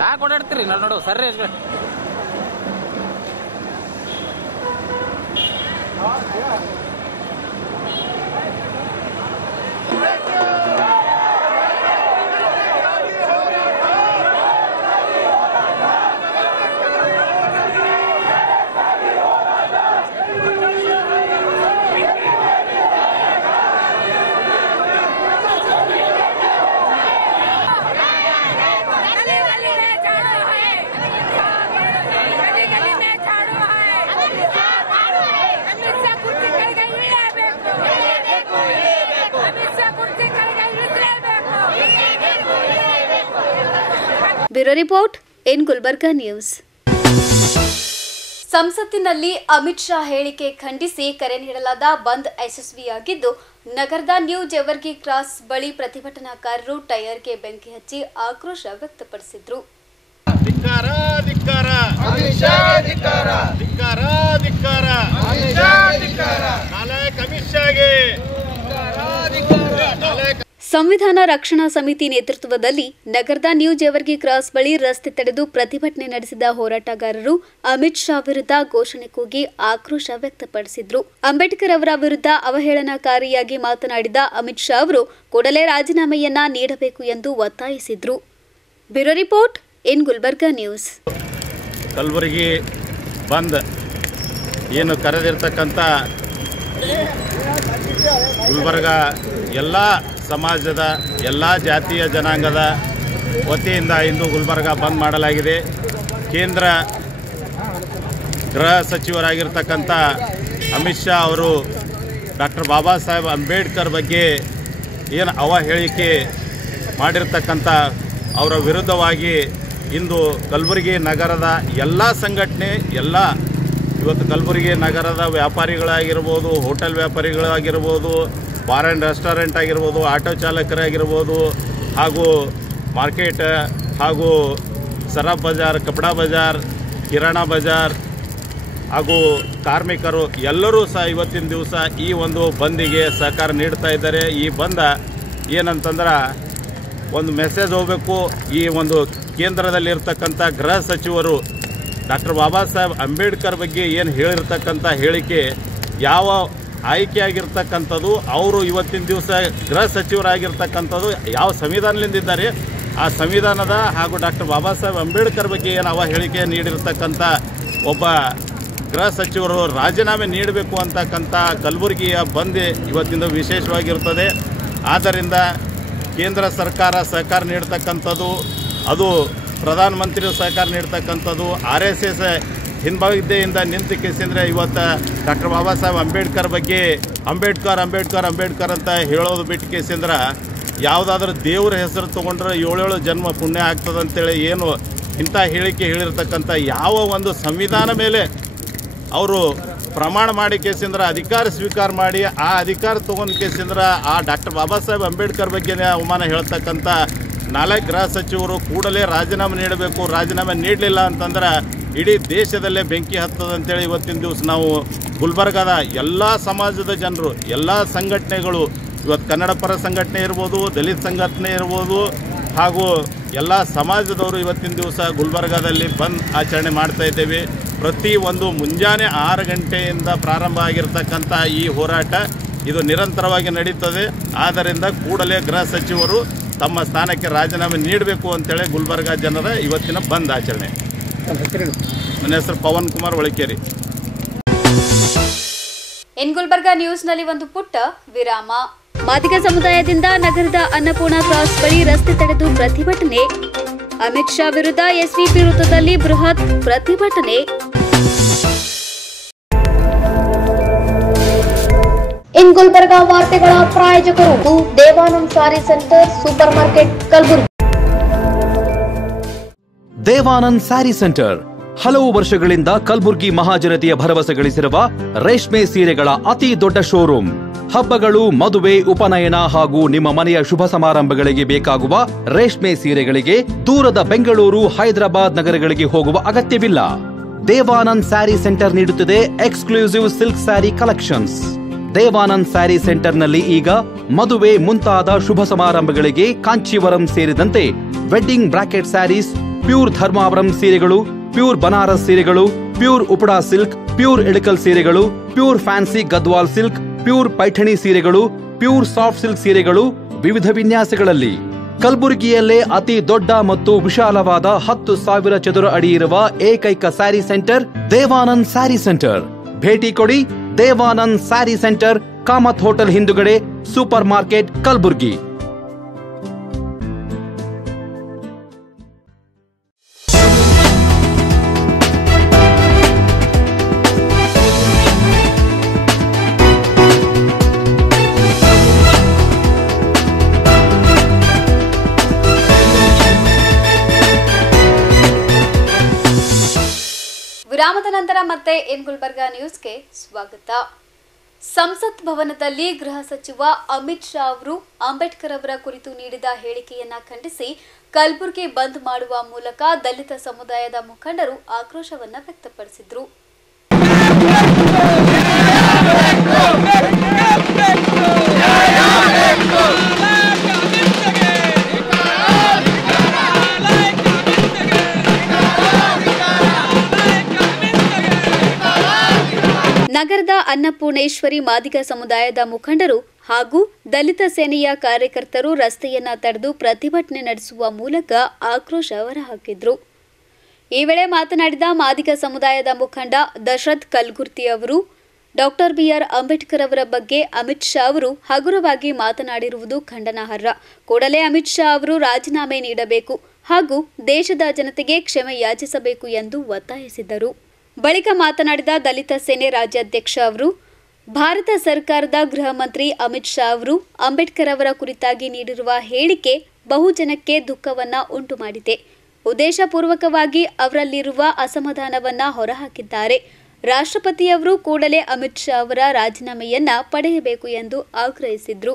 ಯಾಕೆ ಓಡಾಡ್ತೀರಿ ನೋಡು ಸರ್ರಿ कुर्सी bureau report in Gulbarga news. ಸಂಸತ್ತಿನಲ್ಲಿ ಅಮಿತ್ ಶಾ ಹೇಳಿಕೆ ಖಂಡಿಸಿ ಕರೆ ನೀಡಲಾದ ಬಂದ್ ಯಶಸ್ವಿಯಾಗಿದ್ದು, ನಗರದ ನ್ಯೂ ಜೇವರ್ಗಿ ಕ್ರಾಸ್ ಬಳಿ ಪ್ರತಿಭಟನಾಕಾರರು ಟೈರ್ಗೆ ಬೆಂಕಿ ಹಚ್ಚಿ ಆಕ್ರೋಶ ವ್ಯಕ್ತಪಡಿಸಿದ್ರು. ಸಂವಿಧಾನ ರಕ್ಷಣಾ ಸಮಿತಿ ನೇತೃತ್ವದಲ್ಲಿ ನಗರದ ನ್ಯೂ ಜೇವರ್ಗಿ ಕ್ರಾಸ್ ಬಳಿ ರಸ್ತೆ ತಡೆದು ಪ್ರತಿಭಟನೆ ನಡೆಸಿದ ಹೋರಾಟಗಾರರು ಅಮಿತ್ ಶಾ ವಿರುದ್ಧ ಘೋಷಣೆ ಕೂಗಿ ಆಕ್ರೋಶ ವ್ಯಕ್ತಪಡಿಸಿದ್ರು. ಅಂಬೇಡ್ಕರ್ ಅವರ ವಿರುದ್ಧ ಅವಹೇಳನಕಾರಿಯಾಗಿ ಮಾತನಾಡಿದ ಅಮಿತ್ ಶಾ ಅವರು ಕೂಡಲೇ ರಾಜೀನಾಮೆಯನ್ನ ನೀಡಬೇಕು ಎಂದು ಒತ್ತಾಯಿಸಿದ್ರು. Bureau report in Gulbarga news. Kalaburagi bandh ಏನು ಕರೆದಿರ್ತಕ್ಕಂಥ ಗುಲ್ಬರ್ಗ ಎಲ್ಲ ಸಮಾಜದ ಎಲ್ಲ ಜಾತಿಯ ಜನಾಂಗದ ವತಿಯಿಂದ ಇಂದು ಗುಲ್ಬರ್ಗ ಬಂದ್ ಮಾಡಲಾಗಿದೆ. ಕೇಂದ್ರ ಗೃಹ ಸಚಿವರಾಗಿರ್ತಕ್ಕಂಥ ಅಮಿತ್ ಶಾ ಅವರು ಡಾಕ್ಟರ್ ಬಾಬಾ ಸಾಹೇಬ್ ಅಂಬೇಡ್ಕರ್ ಬಗ್ಗೆ ಏನು ಅವಹೇಳಿಕೆ ಮಾಡಿರ್ತಕ್ಕಂಥ ಅವರ ವಿರುದ್ಧವಾಗಿ ಇಂದು ಕಲಬುರಗಿ ನಗರದ ಎಲ್ಲ ಸಂಘಟನೆ ಇವತ್ತು ಕಲಬುರಗಿ ನಗರದ ವ್ಯಾಪಾರಿಗಳಾಗಿರ್ಬೋದು, ಹೋಟೆಲ್ ವ್ಯಾಪಾರಿಗಳಾಗಿರ್ಬೋದು, ಬಾರ್ ಆ್ಯಂಡ್ ರೆಸ್ಟೋರೆಂಟ್ ಆಗಿರ್ಬೋದು, ಆಟೋ ಚಾಲಕರಾಗಿರ್ಬೋದು, ಹಾಗೂ ಮಾರ್ಕೆಟ್ ಹಾಗೂ ಸರಾಫ್ ಬಜಾರ್, ಕಪಡಾ ಬಜಾರ್, ಕಿರಾಣಾ ಬಜಾರ್ ಹಾಗೂ ಕಾರ್ಮಿಕರು ಎಲ್ಲರೂ ಸಹ ಇವತ್ತಿನ ದಿವಸ ಈ ಒಂದು ಬಂದಿಗೆ ಸಹಕಾರ ನೀಡ್ತಾ ಇದ್ದಾರೆ. ಈ ಬಂದ ಏನಂತಂದ್ರೆ ಒಂದು ಮೆಸೇಜ್ ಹೋಗಬೇಕು. ಈ ಒಂದು ಕೇಂದ್ರದಲ್ಲಿರ್ತಕ್ಕಂಥ ಗೃಹ ಸಚಿವರು ಡಾಕ್ಟರ್ ಬಾಬಾ ಸಾಹೇಬ್ ಅಂಬೇಡ್ಕರ್ ಬಗ್ಗೆ ಏನು ಹೇಳಿರ್ತಕ್ಕಂಥ ಹೇಳಿಕೆ ಯಾವ ಆಯ್ಕೆಯಾಗಿರ್ತಕ್ಕಂಥದ್ದು, ಅವರು ಇವತ್ತಿನ ದಿವಸ ಗೃಹ ಸಚಿವರಾಗಿರ್ತಕ್ಕಂಥದ್ದು ಯಾವ ಸಂವಿಧಾನದಿಂದಿದ್ದಾರೆ, ಆ ಸಂವಿಧಾನದ ಹಾಗೂ ಡಾಕ್ಟರ್ ಬಾಬಾ ಸಾಹೇಬ್ ಅಂಬೇಡ್ಕರ್ ಬಗ್ಗೆ ಏನು ಹೇಳಿಕೆ ನೀಡಿರ್ತಕ್ಕಂಥ ಒಬ್ಬ ಗೃಹ ಸಚಿವರು ರಾಜೀನಾಮೆ ನೀಡಬೇಕು ಅಂತಕ್ಕಂಥ ಕಲಬುರಗಿಯ ಬಂದ್ ಇವತ್ತಿಂದ ವಿಶೇಷವಾಗಿರ್ತದೆ. ಆದ್ದರಿಂದ ಕೇಂದ್ರ ಸರ್ಕಾರ ಸಹಕಾರ ನೀಡ್ತಕ್ಕಂಥದ್ದು, ಅದು ಪ್ರಧಾನಮಂತ್ರಿಯು ಸಹಕಾರ ನೀಡ್ತಕ್ಕಂಥದ್ದು, RSS ಹಿಂಭಾಗದೆಯಿಂದ ನಿಂತು ಕೇಸಿಂದರೆ ಇವತ್ತು ಡಾಕ್ಟರ್ ಬಾಬಾ ಸಾಹೇಬ್ ಅಂಬೇಡ್ಕರ್ ಬಗ್ಗೆ ಅಂಬೇಡ್ಕರ್ ಅಂತ ಹೇಳೋದು ಬಿಟ್ಟು ಕೇಸಿಂದ್ರೆ ಯಾವುದಾದ್ರೂ ದೇವ್ರ ಹೆಸರು ತೊಗೊಂಡ್ರೆ 7 ಜನ್ಮ ಪುಣ್ಯ ಆಗ್ತದೆ ಅಂತೇಳಿ ಏನು ಇಂಥ ಹೇಳಿಕೆ ಹೇಳಿರ್ತಕ್ಕಂಥ ಯಾವ ಒಂದು ಸಂವಿಧಾನ ಮೇಲೆ ಅವರು ಪ್ರಮಾಣ ಮಾಡಿ ಕೇಸಿಂದ್ರೆ ಅಧಿಕಾರ ಸ್ವೀಕಾರ ಮಾಡಿ ಆ ಅಧಿಕಾರ ತೊಗೊಂಡು ಕೇಸಿಂದ್ರೆ ಆ ಡಾಕ್ಟರ್ ಬಾಬಾ ಸಾಹೇಬ್ ಅಂಬೇಡ್ಕರ್ ಬಗ್ಗೆ ಅವಮಾನ ಹೇಳ್ತಕ್ಕಂಥ 4 ಗೃಹ ಸಚಿವರು ಕೂಡಲೇ ರಾಜೀನಾಮೆ ನೀಡಬೇಕು. ರಾಜೀನಾಮೆ ನೀಡಲಿಲ್ಲ ಅಂತಂದ್ರೆ ಇಡೀ ದೇಶದಲ್ಲೇ ಬೆಂಕಿ ಹತ್ತದಂತೇಳಿ ಇವತ್ತಿನ ದಿವಸ ನಾವು ಗುಲ್ಬರ್ಗದ ಎಲ್ಲ ಸಮಾಜದ ಜನರು, ಎಲ್ಲ ಸಂಘಟನೆಗಳು, ಇವತ್ತು ಕನ್ನಡ ಪರ ಸಂಘಟನೆ ಇರ್ಬೋದು, ದಲಿತ ಸಂಘಟನೆ ಇರ್ಬೋದು, ಹಾಗೂ ಎಲ್ಲ ಸಮಾಜದವರು ಇವತ್ತಿನ ದಿವಸ ಗುಲ್ಬರ್ಗದಲ್ಲಿ ಬಂದ್ ಆಚರಣೆ ಮಾಡ್ತಾ ಇದ್ದೇವೆ. ಪ್ರತಿ ಒಂದು ಮುಂಜಾನೆ 6 ಗಂಟೆಯಿಂದ ಪ್ರಾರಂಭ ಆಗಿರ್ತಕ್ಕಂಥ ಈ ಹೋರಾಟ ಇದು ನಿರಂತರವಾಗಿ ನಡೀತದೆ. ಆದ್ದರಿಂದ ಕೂಡಲೇ ಗೃಹ ಸಚಿವರು ತಮ್ಮ ಸ್ಥಾನಕ್ಕೆ ರಾಜೀನಾಮೆ ನೀಡಬೇಕು ಅಂತೇಳಿ ಗುಲ್ಬರ್ಗ ಜನರ ಇವತ್ತಿನ ಬಂದ್ ಆಚರಣೆ. ನನ್ನ ಹೆಸರು ಪವನ್ ಕುಮಾರ್ ಒಳಕೇರಿ. ಇನ್ ಗುಲ್ಬರ್ಗಾ ನ್ಯೂಸ್ನಲ್ಲಿ ಒಂದು ಪುಟ್ಟ ವಿರಾಮ. ಮಾದಿಗ ಸಮುದಾಯದಿಂದ ನಗರದ ಅನ್ನಪೂರ್ಣ ಕ್ರಾಸ್ ಬಳಿ ರಸ್ತೆ ತಡೆದು ಪ್ರತಿಭಟನೆ. ಅಮಿತ್ ಶಾ ವಿರುದ್ಧ ಎಸ್ವಿಪಿ ವೃತ್ತದಲ್ಲಿ ಬೃಹತ್ ಪ್ರತಿಭಟನೆ. ಇನ್ ಗುಲ್ಬರ್ಗಾ ವಾರ್ತೆಗಳ ಪ್ರಾಯೋಜಕರು Devanand sari centre super market Kalaburagi. Devanand sari centre ಹಲವು ವರ್ಷಗಳಿಂದ ಕಲಬುರ್ಗಿ ಮಹಾಜನತೆಯ ಭರವಸೆ ಗಳಿಸಿರುವ ರೇಷ್ಮೆ ಸೀರೆಗಳ ಅತಿ ದೊಡ್ಡ ಶೋರೂಮ್. ಹಬ್ಬಗಳು, ಮದುವೆ, ಉಪನಯನ ಹಾಗೂ ನಿಮ್ಮ ಮನೆಯ ಶುಭ ಸಮಾರಂಭಗಳಿಗೆ ಬೇಕಾಗುವ ರೇಷ್ಮೆ ಸೀರೆಗಳಿಗೆ ದೂರದ ಬೆಂಗಳೂರು, ಹೈದರಾಬಾದ್ ನಗರಗಳಿಗೆ ಹೋಗುವ ಅಗತ್ಯವಿಲ್ಲ. ದೇವಾನಂದ್ ಸ್ಯಾರಿ ಸೆಂಟರ್ ನೀಡುತ್ತಿದೆ exclusive silk sari collections. Devanand sari ಸೆಂಟರ್ನಲ್ಲಿ ಈಗ ಮದುವೆ ಮುಂತಾದ ಶುಭ ಸಮಾರಂಭಗಳಿಗೆ ಕಾಂಚೀವರಂ ಸೇರಿದಂತೆ wedding brocade saris, pure Dharmavaram ಸೀರೆಗಳು, ಪ್ಯೂರ್ ಬನಾರಸ್ ಸೀರೆಗಳು, pure Uppada silk, pure Ilkal ಸೀರೆಗಳು, pure fancy Gadwal silk, pure Paithani ಸೀರೆಗಳು, ಪ್ಯೂರ್ ಸಾಫ್ಟ್ ಸಿಲ್ಕ್ ಸೀರೆಗಳು ವಿವಿಧ ವಿನ್ಯಾಸಗಳಲ್ಲಿ. ಕಲಬುರಗಿಯಲ್ಲೇ ಅತಿ ದೊಡ್ಡ ಮತ್ತು ವಿಶಾಲವಾದ 10,000 ಚದುರ ಅಡಿ ಇರುವ ಏಕೈಕ ಸ್ಯಾರಿ ಸೆಂಟರ್ ದೇವಾನಂದ್ ಸ್ಯಾರಿ ಸೆಂಟರ್. ಭೇಟಿ ಕೊಡಿ. ದೇವಾನಂದ್ ಸ್ಯಾರಿ ಸೆಂಟರ್, ಕಾಮತ್ ಹೋಟೆಲ್ ಹಿಂದುಗಡೆ, ಸೂಪರ್ ಮಾರ್ಕೆಟ್, ಕಲಬುರ್ಗಿ. ನಂತರ ಮತ್ತೆ ಎನ್ ಗುಲ್ಬರ್ಗಾ ನ್ಯೂಸ್ಗೆ ಸ್ವಾಗತ. ಸಂಸತ್ ಭವನದಲ್ಲಿ ಗೃಹ ಸಚಿವ ಅಮಿತ್ ಶಾ ಅವರು ಅಂಬೇಡ್ಕರ್ ಅವರ ಕುರಿತು ನೀಡಿದ ಹೇಳಿಕೆಯನ್ನ ಖಂಡಿಸಿ ಕಲಬುರಗಿ ಬಂದ್ ಮಾಡುವ ಮೂಲಕ ದಲಿತ ಸಮುದಾಯದ ಮುಖಂಡರು ಆಕ್ರೋಶವನ್ನ ವ್ಯಕ್ತಪಡಿಸಿದ್ರು. ನಗರದ ಅನ್ನಪೂರ್ಣೇಶ್ವರಿ ಮಾದಿಗ ಸಮುದಾಯದ ಮುಖಂಡರು ಹಾಗೂ ದಲಿತ ಸೇನೆಯ ಕಾರ್ಯಕರ್ತರು ರಸ್ತೆಯನ್ನ ತಡೆದು ಪ್ರತಿಭಟನೆ ನಡೆಸುವ ಮೂಲಕ ಆಕ್ರೋಶ ಹೊರಹಾಕಿದ್ರು. ಈ ವೇಳೆ ಮಾತನಾಡಿದ ಮಾದಿಗ ಸಮುದಾಯದ ಮುಖಂಡ ದಶರಥ್ ಕಲ್ಗುರ್ತಿ ಅವರು ಡಾಕ್ಟರ್ ಬಿಆರ್ ಅಂಬೇಡ್ಕರ್ ಅವರ ಬಗ್ಗೆ ಅಮಿತ್ ಶಾ ಅವರು ಹಗುರವಾಗಿ ಮಾತನಾಡಿರುವುದು ಖಂಡನಾರ್ಹ. ಕೂಡಲೇ ಅಮಿತ್ ಶಾ ಅವರು ರಾಜೀನಾಮೆ ನೀಡಬೇಕು ಹಾಗೂ ದೇಶದ ಜನತೆಗೆ ಕ್ಷಮೆ ಯಾಚಿಸಬೇಕು ಎಂದು ಒತ್ತಾಯಿಸಿದರು. ಬಳಿಕ ಮಾತನಾಡಿದ ದಲಿತ ಸೇನೆ ರಾಜ್ಯಾಧ್ಯಕ್ಷ ಅವರು ಭಾರತ ಸರ್ಕಾರದ ಗೃಹ ಮಂತ್ರಿ ಅಮಿತ್ ಶಾ ಅವರು ಅಂಬೇಡ್ಕರ್ ಅವರ ಕುರಿತಾಗಿ ನೀಡಿರುವ ಹೇಳಿಕೆ ಬಹುಜನಕ್ಕೆ ದುಃಖವನ್ನ ಉಂಟು ಮಾಡಿದೆ. ಉದ್ದೇಶಪೂರ್ವಕವಾಗಿ ಅವರಲ್ಲಿರುವ ಅಸಮಾಧಾನವನ್ನ ಹೊರಹಾಕಿದ್ದಾರೆ. ರಾಷ್ಟ್ರಪತಿಯವರು ಕೂಡಲೇ ಅಮಿತ್ ಶಾ ಅವರ ರಾಜೀನಾಮೆಯನ್ನ ಪಡೆಯಬೇಕು ಎಂದು ಆಗ್ರಹಿಸಿದ್ರು.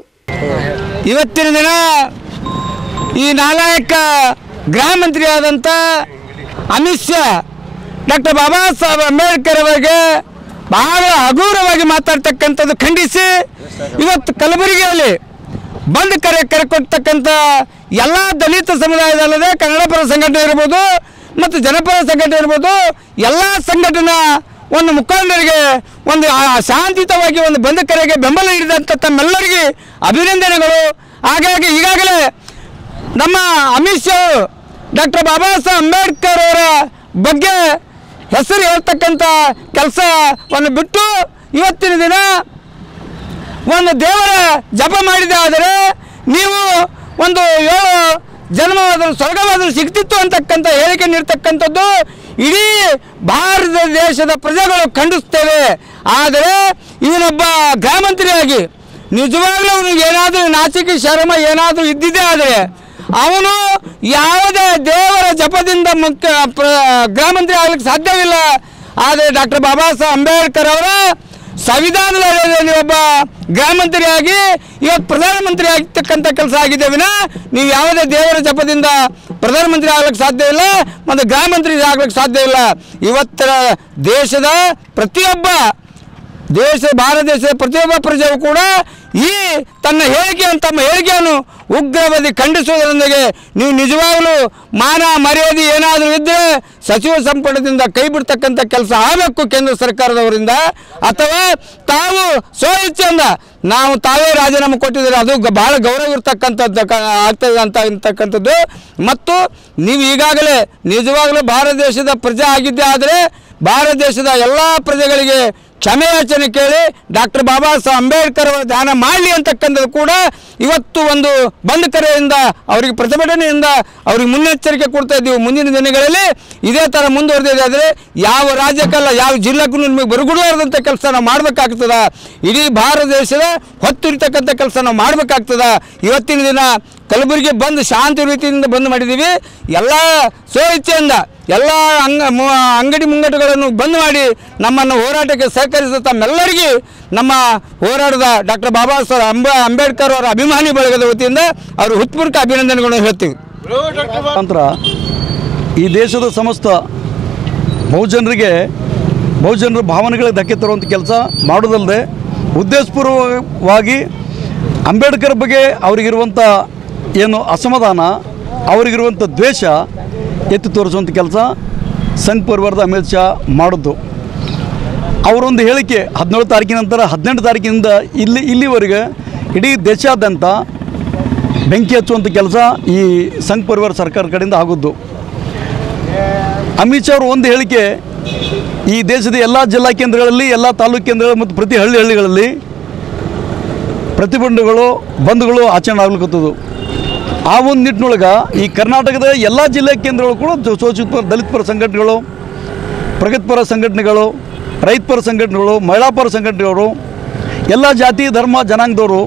ಇವತ್ತಿನ ದಿನ ಈ ನಾಲಾಯಕ ಗೃಹ ಮಂತ್ರಿ ಆದಂಥ ಅಮಿತ್ ಶಾ ಡಾಕ್ಟರ್ ಬಾಬಾ ಸಾಹೇಬ್ ಅಂಬೇಡ್ಕರ್ ಅವರಿಗೆ ಬಹಳ ಹಗುರವಾಗಿ ಮಾತಾಡ್ತಕ್ಕಂಥದ್ದು ಖಂಡಿಸಿ ಇವತ್ತು ಕಲಬುರಗಿಯಲ್ಲಿ ಬಂದ್ ಕರೆ ಕೊಡ್ತಕ್ಕಂಥ ಎಲ್ಲ ದಲಿತ ಸಮುದಾಯದಲ್ಲದೆ ಕನ್ನಡ ಪರ ಸಂಘಟನೆ ಇರ್ಬೋದು ಮತ್ತು ಜನಪರ ಸಂಘಟನೆ ಇರ್ಬೋದು ಎಲ್ಲ ಸಂಘಟನಾ ಒಂದು ಮುಖಂಡರಿಗೆ ಒಂದು ಶಾಂತಿಯುತವಾಗಿ ಒಂದು ಬಂದ್ ಕರೆಗೆ ಬೆಂಬಲ ನೀಡಿದಂಥ ತಮ್ಮೆಲ್ಲರಿಗೆ ಅಭಿನಂದನೆಗಳು. ಹಾಗಾಗಿ ಈಗಾಗಲೇ ನಮ್ಮ ಅಮಿತ್ ಶಾ ಡಾಕ್ಟರ್ ಬಾಬಾ ಸಾಹೇಬ್ ಅಂಬೇಡ್ಕರ್ ಅವರ ಬಗ್ಗೆ ಹೆಸರು ಹೇಳ್ತಕ್ಕಂಥ ಕೆಲಸವನ್ನು ಬಿಟ್ಟು ಇವತ್ತಿನ ದಿನ ಒಂದು ದೇವರ ಜಪ ಮಾಡಿದೆ ಆದರೆ ನೀವು ಒಂದು 7 ಜನ್ಮವಾದರೂ ಸ್ವರ್ಗವಾದರೂ ಸಿಗ್ತಿತ್ತು ಅಂತಕ್ಕಂಥ ಹೇಳಿಕೆ ನೀಡ್ತಕ್ಕಂಥದ್ದು ಇಡೀ ಭಾರತ ದೇಶದ ಪ್ರಜೆಗಳು ಖಂಡಿಸ್ತೇವೆ. ಆದರೆ ಇವನೊಬ್ಬ ಗೃಹ ಮಂತ್ರಿಯಾಗಿ ನಿಜವಾಗ್ಲೂ ಅವನಿಗೆ ಏನಾದರೂ ನಾಚಿಕೆ ಶರಮ ಏನಾದರೂ ಇದ್ದಿದ್ದೇ ಆದರೆ ಅವನು ಯಾವುದೇ ದೇವರ ಜಪದಿಂದ ಗೃಹ ಮಂತ್ರಿ ಆಗಲಿಕ್ಕೆ ಸಾಧ್ಯವಿಲ್ಲ. ಆದರೆ ಡಾಕ್ಟರ್ ಬಾಬಾ ಸಾಹೇಬ್ ಅಂಬೇಡ್ಕರ್ ಅವರ ಸಂವಿಧಾನದಲ್ಲಿ ಒಬ್ಬ ಗೃಹ ಮಂತ್ರಿಯಾಗಿ ಇವತ್ತು ಪ್ರಧಾನಮಂತ್ರಿ ಆಗ್ತಕ್ಕಂಥ ಕೆಲಸ ಆಗಿದೆ ವಿನ ನೀವು ಯಾವುದೇ ದೇವರ ಜಪದಿಂದ ಪ್ರಧಾನಮಂತ್ರಿ ಆಗ್ಲಿಕ್ಕೆ ಸಾಧ್ಯ ಇಲ್ಲ ಮತ್ತು ಗೃಹ ಮಂತ್ರಿ ಆಗ್ಲಿಕ್ಕೆ ಸಾಧ್ಯ ಇಲ್ಲ. ಇವತ್ತಿನ ದೇಶದ ಪ್ರತಿಯೊಬ್ಬ ಭಾರತ ದೇಶದ ಪ್ರತಿಯೊಬ್ಬ ಪ್ರಜೆಯೂ ಕೂಡ ಈ ತಮ್ಮ ಹೇಳಿಕೆಯನ್ನು ಉಗ್ರವಾದಿ ಖಂಡಿಸುವುದರೊಂದಿಗೆ ನೀವು ನಿಜವಾಗಲೂ ಮಾನ ಮರ್ಯಾದೆ ಏನಾದರೂ ಇದ್ದರೆ ಸಚಿವ ಸಂಪುಟದಿಂದ ಕೈ ಬಿಡ್ತಕ್ಕಂಥ ಕೆಲಸ ಆಗಬೇಕು ಕೇಂದ್ರ ಸರ್ಕಾರದವರಿಂದ, ಅಥವಾ ತಾವು ಸ್ವಇಚ್ಛೆಯಿಂದ ನಾವು ತಾವೇ ರಾಜೀನಾಮೆ ಕೊಟ್ಟಿದ್ದಾರೆ ಅದು ಬಹಳ ಗೌರವ ಇರ್ತಕ್ಕಂಥದ್ದು ಆಗ್ತದೆ ಅಂತಕ್ಕಂಥದ್ದು. ಮತ್ತು ನೀವು ಈಗಾಗಲೇ ನಿಜವಾಗಲೂ ಭಾರತ ದೇಶದ ಪ್ರಜೆ ಆಗಿದ್ದೇ ಆದರೆ ಭಾರತ ದೇಶದ ಎಲ್ಲ ಪ್ರಜೆಗಳಿಗೆ ಕ್ಷಮೆಯಾಚನೆ ಕೇಳಿ ಡಾಕ್ಟರ್ ಬಾಬಾ ಸಾಹೇಬ್ ಅಂಬೇಡ್ಕರ್ ಅವರ ಧ್ಯಾನ ಮಾಡಲಿ ಅಂತಕ್ಕಂಥದ್ದು ಕೂಡ ಇವತ್ತು ಒಂದು ಬಂದ್ ಕರೆಯಿಂದ ಅವರಿಗೆ ಪ್ರತಿಭಟನೆಯಿಂದ ಅವ್ರಿಗೆ ಮುನ್ನೆಚ್ಚರಿಕೆ ಕೊಡ್ತಾ ಇದ್ದೀವಿ. ಮುಂದಿನ ದಿನಗಳಲ್ಲಿ ಇದೇ ಥರ ಮುಂದುವರೆದಿದೆ ಆದರೆ ಯಾವ ರಾಜ್ಯಕ್ಕಲ್ಲ ಯಾವ ಜಿಲ್ಲೆಗೂ ನಿಮಗೆ ಬರಗುಡಲಾರದಂಥ ಕೆಲಸ ನಾವು ಮಾಡಬೇಕಾಗ್ತದ. ಇಡೀ ಭಾರತ ದೇಶದ ಹೊತ್ತಿರ್ತಕ್ಕಂಥ ಕೆಲಸ ನಾವು ಮಾಡಬೇಕಾಗ್ತದ. ಇವತ್ತಿನ ದಿನ ಕಲಬುರಗಿ ಬಂದ್ ಶಾಂತಿ ರೀತಿಯಿಂದ ಬಂದ್ ಮಾಡಿದ್ದೀವಿ. ಎಲ್ಲ ಸ್ವಇಚ್ಛೆಯಿಂದ ಎಲ್ಲ ಅಂಗಡಿ ಮುಂಗಟ್ಟುಗಳನ್ನು ಬಂದ್ ಮಾಡಿ ನಮ್ಮನ್ನು ಹೋರಾಟಕ್ಕೆ ಸಹಕರಿಸಿದ ತಮ್ಮೆಲ್ಲರಿಗೂ ನಮ್ಮ ಹೋರಾಟದ ಡಾಕ್ಟರ್ ಬಾಬಾ ಸಾಹೇಬ್ ಅಂಬೇಡ್ಕರ್ ಅವರ ಅಭಿಮಾನಿ ಬಳಗದ ವತಿಯಿಂದ ಅವರು ಹೃತ್ಪೂರ್ವಕ ಅಭಿನಂದನೆಗಳನ್ನು ಹೇಳ್ತೀವಿ. ನಂತರ ಈ ದೇಶದ ಸಮಸ್ತ ಬಹುಜನರ ಭಾವನೆಗಳಿಗೆ ಧಕ್ಕೆ ತರುವಂಥ ಕೆಲಸ ಮಾಡೋದಲ್ಲದೆ ಉದ್ದೇಶಪೂರ್ವಕವಾಗಿ ಅಂಬೇಡ್ಕರ್ ಬಗ್ಗೆ ಅವರಿಗಿರುವಂಥ ಏನು ಅಸಮಾಧಾನ ಅವರಿಗಿರುವಂಥ ದ್ವೇಷ ಎತ್ತಿ ತೋರಿಸುವಂಥ ಕೆಲಸ ಸಂಘ ಪರಿವಾರದ ಅಮಿತ್ ಶಾ ಮಾಡಿದ್ದು. ಅವರೊಂದು ಹೇಳಿಕೆ 17 ತಾರೀಕಿನ ನಂತರ 18 ತಾರೀಕಿನಿಂದ ಇಲ್ಲಿವರೆಗೆ ಇಡೀ ದೇಶಾದ್ಯಂತ ಬೆಂಕಿ ಹಚ್ಚುವಂಥ ಕೆಲಸ ಈ ಸಂಘ ಪರಿವಾರ ಸರ್ಕಾರ ಕಡೆಯಿಂದ ಆಗೋದು. ಅಮಿತ್ ಶಾ ಅವರು ಒಂದು ಹೇಳಿಕೆ ಈ ದೇಶದ ಎಲ್ಲ ಜಿಲ್ಲಾ ಕೇಂದ್ರಗಳಲ್ಲಿ ಎಲ್ಲ ತಾಲೂಕು ಕೇಂದ್ರಗಳು ಮತ್ತು ಪ್ರತಿ ಹಳ್ಳಿಗಳಲ್ಲಿ ಪ್ರತಿಭಟನೆಗಳು ಬಂದ್ಗಳು ಆಚರಣೆ ಆಗ್ಲಿಕ್ಕತ್ತದು. ಆ ಒಂದು ನಿಟ್ಟಿನೊಳಗೆ ಈ ಕರ್ನಾಟಕದ ಎಲ್ಲ ಜಿಲ್ಲಾ ಕೇಂದ್ರಗಳು ಕೂಡ ಶೋಷಿತ ದಲಿತ ಪರ ಸಂಘಟನೆಗಳು, ಪ್ರಗತಿಪರ ಸಂಘಟನೆಗಳು, ರೈತ ಪರ ಸಂಘಟನೆಗಳು, ಮಹಿಳಾ ಪರ ಸಂಘಟನೆಗಳು, ಎಲ್ಲ ಜಾತಿ ಧರ್ಮ ಜನಾಂಗದವರು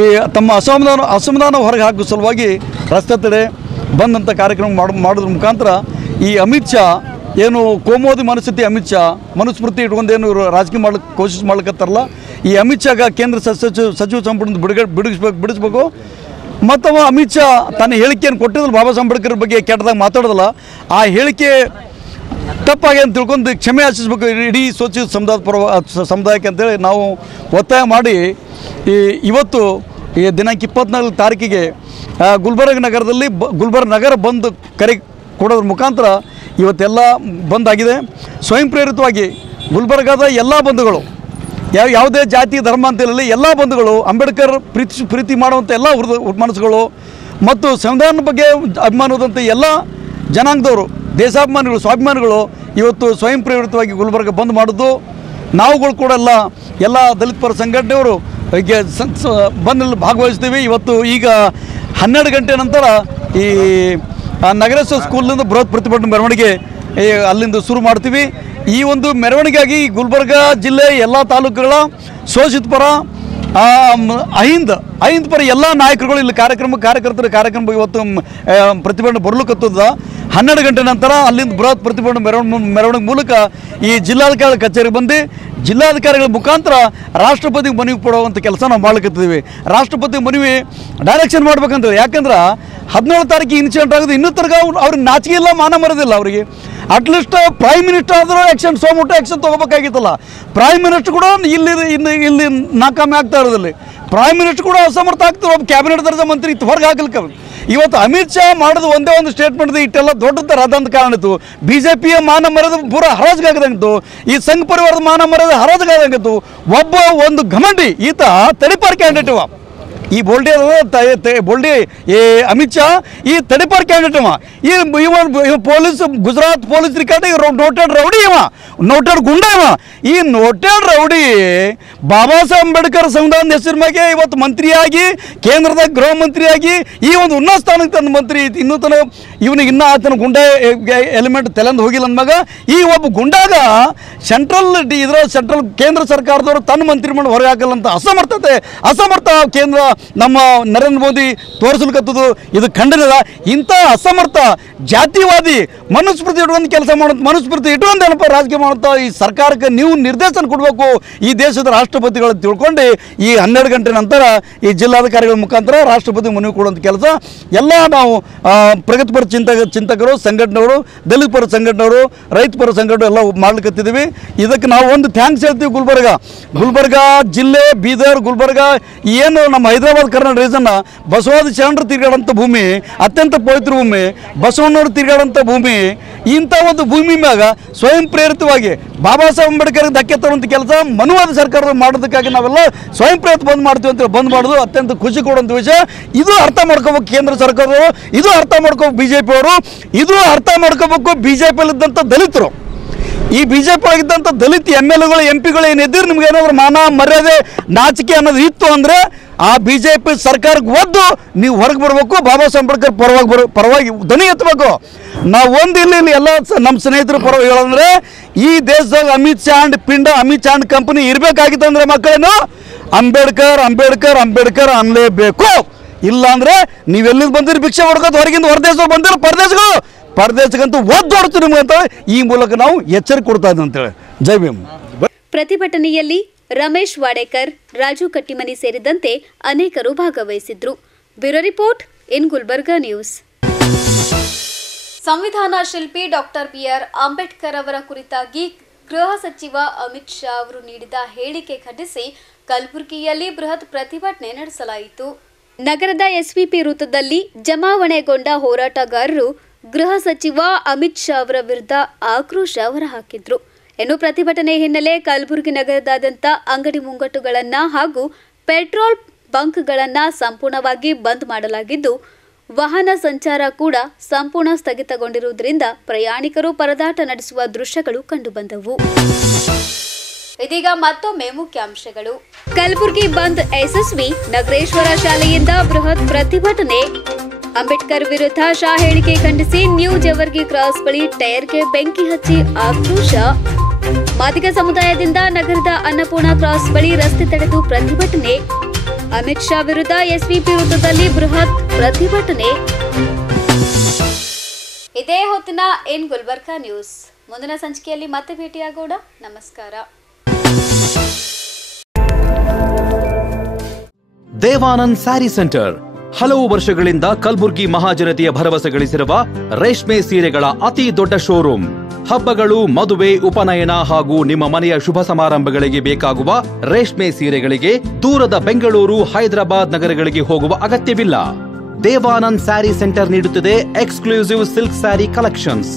ಈ ತಮ್ಮ ಅಸಮಾಧಾನ ಹೊರಗೆ ಹಾಕುವ ಸಲುವಾಗಿ ರಸ್ತೆ ತಡೆ ಬಂದಂಥ ಕಾರ್ಯಕ್ರಮ ಮಾಡೋದ್ರ ಮುಖಾಂತರ ಈ ಅಮಿತ್ ಶಾ ಏನು ಕೋಮೋದಿ ಮನಸ್ಥಿತಿ ಅಮಿತ್ ಶಾ ಮನುಸ್ಮೃತಿ ಇಟ್ಕೊಂಡು ಏನು ರಾಜಕೀಯ ಮಾಡ್ಲಿಕ್ಕೆ ಕೋಶಿಶ್ ಮಾಡ್ಲಿಕ್ಕತ್ತಾರಲ್ಲ, ಈ ಅಮಿತ್ ಶಾಗ ಕೇಂದ್ರ ಸಚಿವ ಸಂಪುಟದಿಂದ ಬಿಡಿಸ್ಬೇಕು. ಮತ್ತು ಅಮಿತ್ ಶಾ ತನ್ನ ಹೇಳಿಕೆಯನ್ನು ಕೊಟ್ಟಿದ್ರು ಬಾಬಾ ಸಾಹೇಬ್ ಅಂಬೇಡ್ಕರ್ ಬಗ್ಗೆ ಕೆಟ್ಟದಾಗ ಮಾತಾಡೋದಲ್ಲ, ಆ ಹೇಳಿಕೆ ತಪ್ಪಾಗಿ ಅಂತ ತಿಳ್ಕೊಂಡು ಕ್ಷಮೆ ಯಾಚಿಸ್ಬೇಕು ಇಡೀ ಸೋಚಿತ ಸಮುದಾಯಕ್ಕೆ ಅಂತೇಳಿ ನಾವು ಒತ್ತಾಯ ಮಾಡಿ ಇವತ್ತು ಈ ದಿನಾಂಕ 24 ತಾರೀಕಿಗೆ ಗುಲ್ಬರ್ಗ ನಗರದಲ್ಲಿ ಗುಲ್ಬರ್ಗ ನಗರ ಬಂದ್ ಕರೆ ಕೊಡೋದ್ರ ಮುಖಾಂತರ ಇವತ್ತೆಲ್ಲ ಬಂದ್ ಆಗಿದೆ. ಸ್ವಯಂ ಪ್ರೇರಿತವಾಗಿ ಗುಲ್ಬರ್ಗದ ಎಲ್ಲ ಬಂಧುಗಳು ಯಾವುದೇ ಜಾತಿ ಧರ್ಮ ಅಂತೇಳಿ ಎಲ್ಲ ಬಂಧುಗಳು ಅಂಬೇಡ್ಕರ್ ಪ್ರೀತಿ ಮಾಡುವಂಥ ಎಲ್ಲ ಮನಸ್ಸುಗಳು ಮತ್ತು ಸಂವಿಧಾನದ ಬಗ್ಗೆ ಅಭಿಮಾನದಂಥ ಎಲ್ಲ ಜನಾಂಗದವರು ದೇಶಾಭಿಮಾನಿಗಳು ಸ್ವಾಭಿಮಾನಿಗಳು ಇವತ್ತು ಸ್ವಯಂ ಪ್ರೇರಿತವಾಗಿ ಗುಲ್ಬರ್ಗ ಬಂದ್ ಮಾಡೋದು. ನಾವುಗಳು ಕೂಡ ಎಲ್ಲ ದಲಿತ ಪರ ಸಂಘಟನೆಯವರು ಬಂದಲ್ಲಿ ಭಾಗವಹಿಸ್ತೀವಿ. ಇವತ್ತು ಈಗ 12 ಗಂಟೆ ನಂತರ ಈ ನಗರೇಶ್ವರ ಸ್ಕೂಲ್ನಿಂದ ಬೃಹತ್ ಪ್ರತಿಭಟನೆ ಮೆರವಣಿಗೆ ಅಲ್ಲಿಂದ ಶುರು ಮಾಡ್ತೀವಿ. ಈ ಒಂದು ಮೆರವಣಿಗೆಯಾಗಿ ಗುಲ್ಬರ್ಗ ಜಿಲ್ಲೆ ಎಲ್ಲ ತಾಲೂಕುಗಳ ಶೋಷಿತ ಪರ ಅಹಿಂದ ಪರ ಎಲ್ಲ ನಾಯಕರುಗಳು ಇಲ್ಲಿ ಕಾರ್ಯಕರ್ತರ ಕಾರ್ಯಕ್ರಮ ಇವತ್ತು ಪ್ರತಿಭಟನೆ ಬರ್ಲಿಕ್ಕತ್ತದ. 12 ಗಂಟೆ ನಂತರ ಅಲ್ಲಿಂದ ಬೃಹತ್ ಪ್ರತಿಭಟನೆ ಮೆರವಣಿಗೆ ಮೂಲಕ ಈ ಜಿಲ್ಲಾಧಿಕಾರಿ ಕಚೇರಿಗೆ ಬಂದು ಜಿಲ್ಲಾಧಿಕಾರಿಗಳ ಮುಖಾಂತರ ರಾಷ್ಟ್ರಪತಿಗೆ ಮನವಿ ಕೊಡುವಂಥ ಕೆಲಸ ನಾವು ಮಾಡ್ಲಿಕ್ಕತ್ತಿದ್ದೀವಿ. ರಾಷ್ಟ್ರಪತಿ ಮನವಿ ಡೈರೆಕ್ಷನ್ ಮಾಡ್ಬೇಕಂತ, ಯಾಕಂದ್ರೆ 17 ತಾರೀಕಿಗೆ ಇನ್ಸಿಡೆಂಟ್ ಆಗೋದು ಇನ್ನೂ ತನಕ ಅವ್ರಿಗೆ ನಾಚಿಕೆ ಇಲ್ಲ, ಮಾನ ಮರದಿಲ್ಲ. ಅವರಿಗೆ ಅಟ್ಲೀಸ್ಟ್ ಪ್ರೈಮ್ ಮಿನಿಸ್ಟರ್ ಆದರೂ ಆ್ಯಕ್ಷನ್ ಸೋಮುಟ್ಟ ಆ್ಯಕ್ಷನ್ ತೊಗೋಬೇಕಾಗಿತ್ತಲ್ಲ. ಪ್ರೈಮ್ ಮಿನಿಸ್ಟರ್ ಕೂಡ ಇಲ್ಲಿ ನಾಕಾಮಿ ಆಗ್ತಾ ಇರೋದಿಲ್ಲ. ಪ್ರೈಮ್ ಮಿನಿಸ್ಟರ್ ಕೂಡ ಅಸಮರ್ಥ ಆಗ್ತಾರೆ. ಒಬ್ಬ ಕ್ಯಾಬಿನೆಟ್ ದರ್ಜೆ ಮಂತ್ರಿ ಹೊರಗೆ ಹಾಕಲಿಕ್ಕೆ ಇವತ್ತು ಅಮಿತ್ ಶಾ ಮಾಡೋದು ಒಂದೇ ಒಂದು ಸ್ಟೇಟ್ಮೆಂಟ್ ಇಟ್ಟೆಲ್ಲ ದೊಡ್ಡ ರಾದಂತ ಕಾರಣ ಇತ್ತು. BJPಯ ಮಾನ ಮರ್ಯಾದೆ ಪೂರ ಹರಾಜಾಗದಂಗಿತ್ತು, ಈ ಸಂಘ ಪರಿವಾರದ ಮಾನ ಮರ್ಯಾದೆ ಹರಾಜಾಗದಂಗಿತ್ತು. ಒಬ್ಬ ಒಂದು ಘಮಂಡಿ ಈತ ತಡಿಪಾರ್ ಕ್ಯಾಂಡಿಡೇಟ್ ಇವ. ಈ ಬೋಲ್ಡೆ ಅಮಿತ್ ಶಾ ಈ ತಡಿಪಾರ್ ಕ್ಯಾಂಡಿಡೇಟ್ ಇವ ಪೊಲೀಸ್ ಗುಜರಾತ್ ಪೊಲೀಸ್ ರಿಕಾರ್ಡಿಗೆ ನೋಟೆಡ್ ರೌಡಿ ನೋಟೆಡ್ ಗುಂಡ ಈ ನೋಟೆಡ್ ರೌಡಿ ಬಾಬಾ ಸಾಹೇಬ್ ಅಂಬೇಡ್ಕರ್ ಸಂವಿಧಾನದ ಹೆಸರು ಮ್ಯಾಗೆ ಇವತ್ತು ಮಂತ್ರಿಯಾಗಿ ಕೇಂದ್ರದ ಗೃಹ ಮಂತ್ರಿಯಾಗಿ ಈ ಒಂದು ಉನ್ನತ ಸ್ಥಾನಕ್ಕೆ ತಂದ ಮಂತ್ರಿ ಇನ್ನೂ ತನಕ ಇವನಿಗೆ ಇನ್ನೂ ಆತನ ಗುಂಡ ಎಲಿಮೆಂಟ್ ತೆಲೆಂದು ಹೋಗಿಲ್ಲ ಅಂದಾಗ ಈ ಒಬ್ಬ ಗುಂಡಾಗ ಸೆಂಟ್ರಲ್ ಕೇಂದ್ರ ಸರ್ಕಾರದವರು ತನ್ನ ಮಂತ್ರಿಮಂಡಲ ಹೊರಗೆ ಹಾಕಲ್ಲ ಅಂತ ಅಸಮರ್ಥ ಕೇಂದ್ರ ನಮ್ಮ ನರೇಂದ್ರ ಮೋದಿ ತೋರಿಸಲಿಕ್ಕತ್ತದು. ಇದು ಖಂಡನದ. ಇಂಥ ಅಸಮರ್ಥ ಜಾತಿವಾದಿ ಮನುಸ್ಮೃತಿ ಇಟ್ಕೊಂಡು ಕೆಲಸ ಮಾಡೋದು, ಮನುಸ್ಮೃತಿ ಇಟ್ಕೊಂಡು ಏನಪ್ಪ ರಾಜಕೀಯ ಮಾಡುತ್ತಾ ಈ ಸರ್ಕಾರಕ್ಕೆ ನೀವು ನಿರ್ದೇಶನ ಕೊಡಬೇಕು. ಈ ದೇಶದ ರಾಷ್ಟ್ರಪತಿಗಳು ತಿಳ್ಕೊಂಡು ಈ 12 ಗಂಟೆ ನಂತರ ಈ ಜಿಲ್ಲಾಧಿಕಾರಿಗಳ ಮುಖಾಂತರ ರಾಷ್ಟ್ರಪತಿ ಮನವಿ ಕೊಡುವಂಥ ಕೆಲಸ ಎಲ್ಲ ನಾವು ಪ್ರಗತಿಪರ ಚಿಂತಕರು ಸಂಘಟನೆಗಳು ದಲಿತ ಪರ ಸಂಘಟನೆಗಳು ರೈತ ಪರ ಸಂಘಟನೆ ಎಲ್ಲ ಮಾಡ್ಲಿಕ್ಕತ್ತಿದ್ದೀವಿ. ಇದಕ್ಕೆ ನಾವು ಒಂದು ಥ್ಯಾಂಕ್ಸ್ ಹೇಳ್ತೀವಿ. ಗುಲ್ಬರ್ಗ ಜಿಲ್ಲೆ ಬೀದರ್ ಗುಲ್ಬರ್ಗ ಏನು ನಮ್ಮ ಹೈದರಾಬಾದ್ ಕರ್ನಾಟಕ ರೀಸನ್ನ ಬಸವಾದಿ ಶರಣರು ತಿರುಗಾಡಂಥ ಭೂಮಿ, ಅತ್ಯಂತ ಪವಿತ್ರ ಭೂಮಿ, ಬಸವಣ್ಣವರು ತಿರುಗಾಡಂಥ ಭೂಮಿ, ಇಂಥ ಒಂದು ಭೂಮಿ ಮ್ಯಾಗ ಸ್ವಯಂ ಪ್ರೇರಿತವಾಗಿ ಬಾಬಾ ಸಾಹೇಬ್ ಅಂಬೇಡ್ಕರ್ಗೆ ಧಕ್ಕೆ ತರುವಂಥ ಕೆಲಸ ಮನುವಾದ ಸರ್ಕಾರ ಮಾಡೋದಕ್ಕಾಗಿ ನಾವೆಲ್ಲ ಸ್ವಯಂ ಪ್ರೇರಿತ ಬಂದ್ ಮಾಡ್ತೀವಿ ಅಂತ ಬಂದ್ ಮಾಡೋದು ಅತ್ಯಂತ ಖುಷಿ ಕೊಡುವಂಥ ವಿಷಯ. ಇದು ಅರ್ಥ ಮಾಡ್ಕೋಬೇಕು ಕೇಂದ್ರ ಸರ್ಕಾರದವರು, ಇದು ಅರ್ಥ ಮಾಡ್ಕೋಬೇಕು BJP ಅವರು, ಇದು ಅರ್ಥ ಮಾಡ್ಕೋಬೇಕು BJPಯಲ್ಲಿದ್ದಂಥ ದಲಿತರು. ಈ BJP ಆಗಿದ್ದಂಥ ದಲಿತ MLAಗಳು MP ಗಳು ಏನಿದ್ರು ನಿಮ್ಗೆ ಏನಾದ್ರು ಮಾನ ಮರ್ಯಾದೆ ನಾಚಿಕೆ ಅನ್ನೋದು ಇತ್ತು ಅಂದರೆ ಆ BJP ಸರ್ಕಾರಕ್ಕೆ ಒದ್ದು ನೀವು ಹೊರಗೆ ಬರಬೇಕು. ಬಾಬಾ ಸಾಹೇಬ್ ಅಂಬೇಡ್ಕರ್ ಪರವಾಗಿ ಧ್ವನಿ ಎತ್ತಬೇಕು. ನಾವು ಒಂದು ಇಲ್ಲಿ ಎಲ್ಲ ನಮ್ಮ ಸ್ನೇಹಿತರ ಪರವಾಗಿ ಹೇಳಂದ್ರೆ ಈ ದೇಶದಾಗ ಅಮಿತ್ ಶಾ ಅಂಡ್ ಕಂಪನಿ ಇರಬೇಕಾಗಿತ್ತು ಅಂದರೆ ಮಕ್ಕಳೇನು ಅಂಬೇಡ್ಕರ್ ಅನ್ನಲೇಬೇಕು. ಇಲ್ಲಾಂದರೆ ನೀವೆಲ್ಲಿಂದ ಬಂದಿರಿ ಭಿಕ್ಷೆ ಹೊಡ್ಕೋದು ಹೊರಗಿಂದ ಹೊರದೇಶದವ್ರು ಬಂದಿರೋ ಪರದೇಶಕ್ಕಂತೂ ಒದ್ದು ಹೊಡ್ತೀವಿ ನಿಮ್ಗೆ ಅಂತ ಈ ಮೂಲಕ ನಾವು ಎಚ್ಚರಿಕೆ ಕೊಡ್ತಾ ಇದ್ದೀವಿ ಅಂತೇಳಿ. ಜೈ ಭೀಮ್. ಪ್ರತಿಭಟನೆಯಲ್ಲಿ ರಮೇಶ್ ವಾಡೇಕರ್, ರಾಜು ಕಟ್ಟಿಮನಿ ಸೇರಿದಂತೆ ಅನೇಕರು ಭಾಗವಹಿಸಿದ್ರು. Bureau report in Gulbarga news. ಸಂವಿಧಾನ ಶಿಲ್ಪಿ ಡಾಕ್ಟರ್ BR ಅಂಬೇಡ್ಕರ್ ಅವರ ಕುರಿತಾಗಿ ಗೃಹ ಸಚಿವ ಅಮಿತ್ ಶಾ ಅವರು ನೀಡಿದ ಹೇಳಿಕೆ ಖಂಡಿಸಿ ಕಲಬುರಗಿಯಲ್ಲಿ ಬೃಹತ್ ಪ್ರತಿಭಟನೆ ನಡೆಸಲಾಯಿತು. ನಗರದ SVP ವೃತ್ತದಲ್ಲಿ ಜಮಾವಣೆಗೊಂಡ ಹೋರಾಟಗಾರರು ಗೃಹ ಸಚಿವ ಅಮಿತ್ ಶಾ ಅವರ ವಿರುದ್ಧ ಆಕ್ರೋಶ ಹೊರಹಾಕಿದ್ರು. ಇನ್ನು ಪ್ರತಿಭಟನೆ ಹಿನ್ನೆಲೆ ಕಲಬುರಗಿ ನಗರದಾದ್ಯಂತ ಅಂಗಡಿ ಮುಂಗಟ್ಟುಗಳನ್ನು ಹಾಗೂ ಪೆಟ್ರೋಲ್ ಬಂಕ್ಗಳನ್ನು ಸಂಪೂರ್ಣವಾಗಿ ಬಂದ್ ಮಾಡಲಾಗಿದ್ದು, ವಾಹನ ಸಂಚಾರ ಕೂಡ ಸಂಪೂರ್ಣ ಸ್ಥಗಿತಗೊಂಡಿರುವುದರಿಂದ ಪ್ರಯಾಣಿಕರು ಪರದಾಟ ನಡೆಸುವ ದೃಶ್ಯಗಳು ಕಂಡುಬಂದವು. ಇದೀಗ ಮತ್ತೊಮ್ಮೆ ಮುಖ್ಯಾಂಶಗಳು. ಕಲಬುರಗಿ ಬಂದ್ ಯಶಸ್ವಿ, ನಗರೇಶ್ವರ ಶಾಲೆಯಿಂದ ಬೃಹತ್ ಪ್ರತಿಭಟನೆ. ಅಂಬೇಡ್ಕರ್ ವಿರುದ್ಧ ಶಾ ಹೇಳಿಕೆ ಖಂಡಿಸಿ ನ್ಯೂ ಜವರ್ಗಿ ಕ್ರಾಸ್ ಬಳಿ ಟೈರ್ಗೆ ಬೆಂಕಿ ಹಚ್ಚಿ ಆಕ್ರೋಶ. ಮಾದಿಗ ಸಮುದಾಯದಿಂದ ನಗರದ ಅನ್ನಪೂರ್ಣ ಕ್ರಾಸ್ ಬಳಿ ರಸ್ತೆ ತಡೆದು ಪ್ರತಿಭಟನೆ. ಅಮಿತ್ ಶಾ ವಿರುದ್ಧ SVP ವೃತ್ತದಲ್ಲಿ ಬೃಹತ್ ಪ್ರತಿಭಟನೆ. ಇದೇ ಹೊತ್ತಿನ ಇನ್ ಗುಲ್ಬರ್ಗಾ ನ್ಯೂಸ್. ಮುಂದಿನ ಸಂಚಿಕೆಯಲ್ಲಿ ಮತ್ತೆ ಭೇಟಿಯಾಗೋಣ. ನಮಸ್ಕಾರ. ದೇವಾನಂದ್ ಸ್ಯಾರಿ ಸೆಂಟರ್ ಹಲವು ವರ್ಷಗಳಿಂದ ಕಲಬುರ್ಗಿ ಮಹಾಜನತೆಯ ಭರವಸೆ ಗಳಿಸಿರುವ ರೇಷ್ಮೆ ಸೀರೆಗಳ ಅತಿ ದೊಡ್ಡ ಶೋರೂಮ್. ಹಬ್ಬಗಳು, ಮದುವೆ, ಉಪನಯನ ಹಾಗೂ ನಿಮ್ಮ ಮನೆಯ ಶುಭ ಸಮಾರಂಭಗಳಿಗೆ ಬೇಕಾಗುವ ರೇಷ್ಮೆ ಸೀರೆಗಳಿಗೆ ದೂರದ ಬೆಂಗಳೂರು, ಹೈದರಾಬಾದ್ ನಗರಗಳಿಗೆ ಹೋಗುವ ಅಗತ್ಯವಿಲ್ಲ. ದೇವಾನಂದ್ ಸ್ಯಾರಿ ಸೆಂಟರ್ ನೀಡುತ್ತಿದೆ exclusive silk sari collections.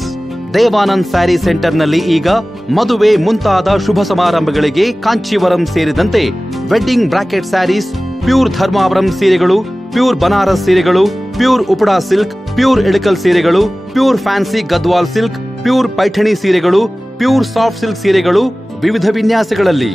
Devanand sari ಸೆಂಟರ್ನಲ್ಲಿ ಈಗ ಮದುವೆ ಮುಂತಾದ ಶುಭ ಸಮಾರಂಭಗಳಿಗೆ ಕಾಂಚೀವರಂ ಸೇರಿದಂತೆ wedding brocade saris, pure Dharmavaram ಸೀರೆಗಳು, ಪ್ಯೂರ್ ಬನಾರಸ್ ಸೀರೆಗಳು, pure Uppada silk, pure Ilkal ಸೀರೆಗಳು, pure fancy Gadwal silk, pure Paithani ಸೀರೆಗಳು, ಪ್ಯೂರ್ ಸಾಫ್ಟ್ ಸಿಲ್ಕ್ ಸೀರೆಗಳು ವಿವಿಧ ವಿನ್ಯಾಸಗಳಲ್ಲಿ.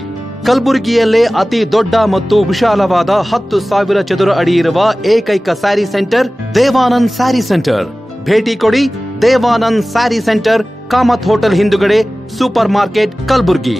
ಕಲಬುರಗಿಯಲ್ಲೇ ಅತಿ ದೊಡ್ಡ ಮತ್ತು ವಿಶಾಲವಾದ 10,000 ಚದುರ ಅಡಿ ಇರುವ ಏಕೈಕ ಸ್ಯಾರಿ ಸೆಂಟರ್ ದೇವಾನಂದ್ ಸ್ಯಾರಿ ಸೆಂಟರ್. ಭೇಟಿ ಕೊಡಿ. ದೇವಾನಂದ್ ಸ್ಯಾರಿ ಸೆಂಟರ್, ಕಾಮತ್ ಹೋಟೆಲ್ ಹಿಂದುಗಡೆ, ಸೂಪರ್ ಮಾರ್ಕೆಟ್, ಕಲಬುರ್ಗಿ.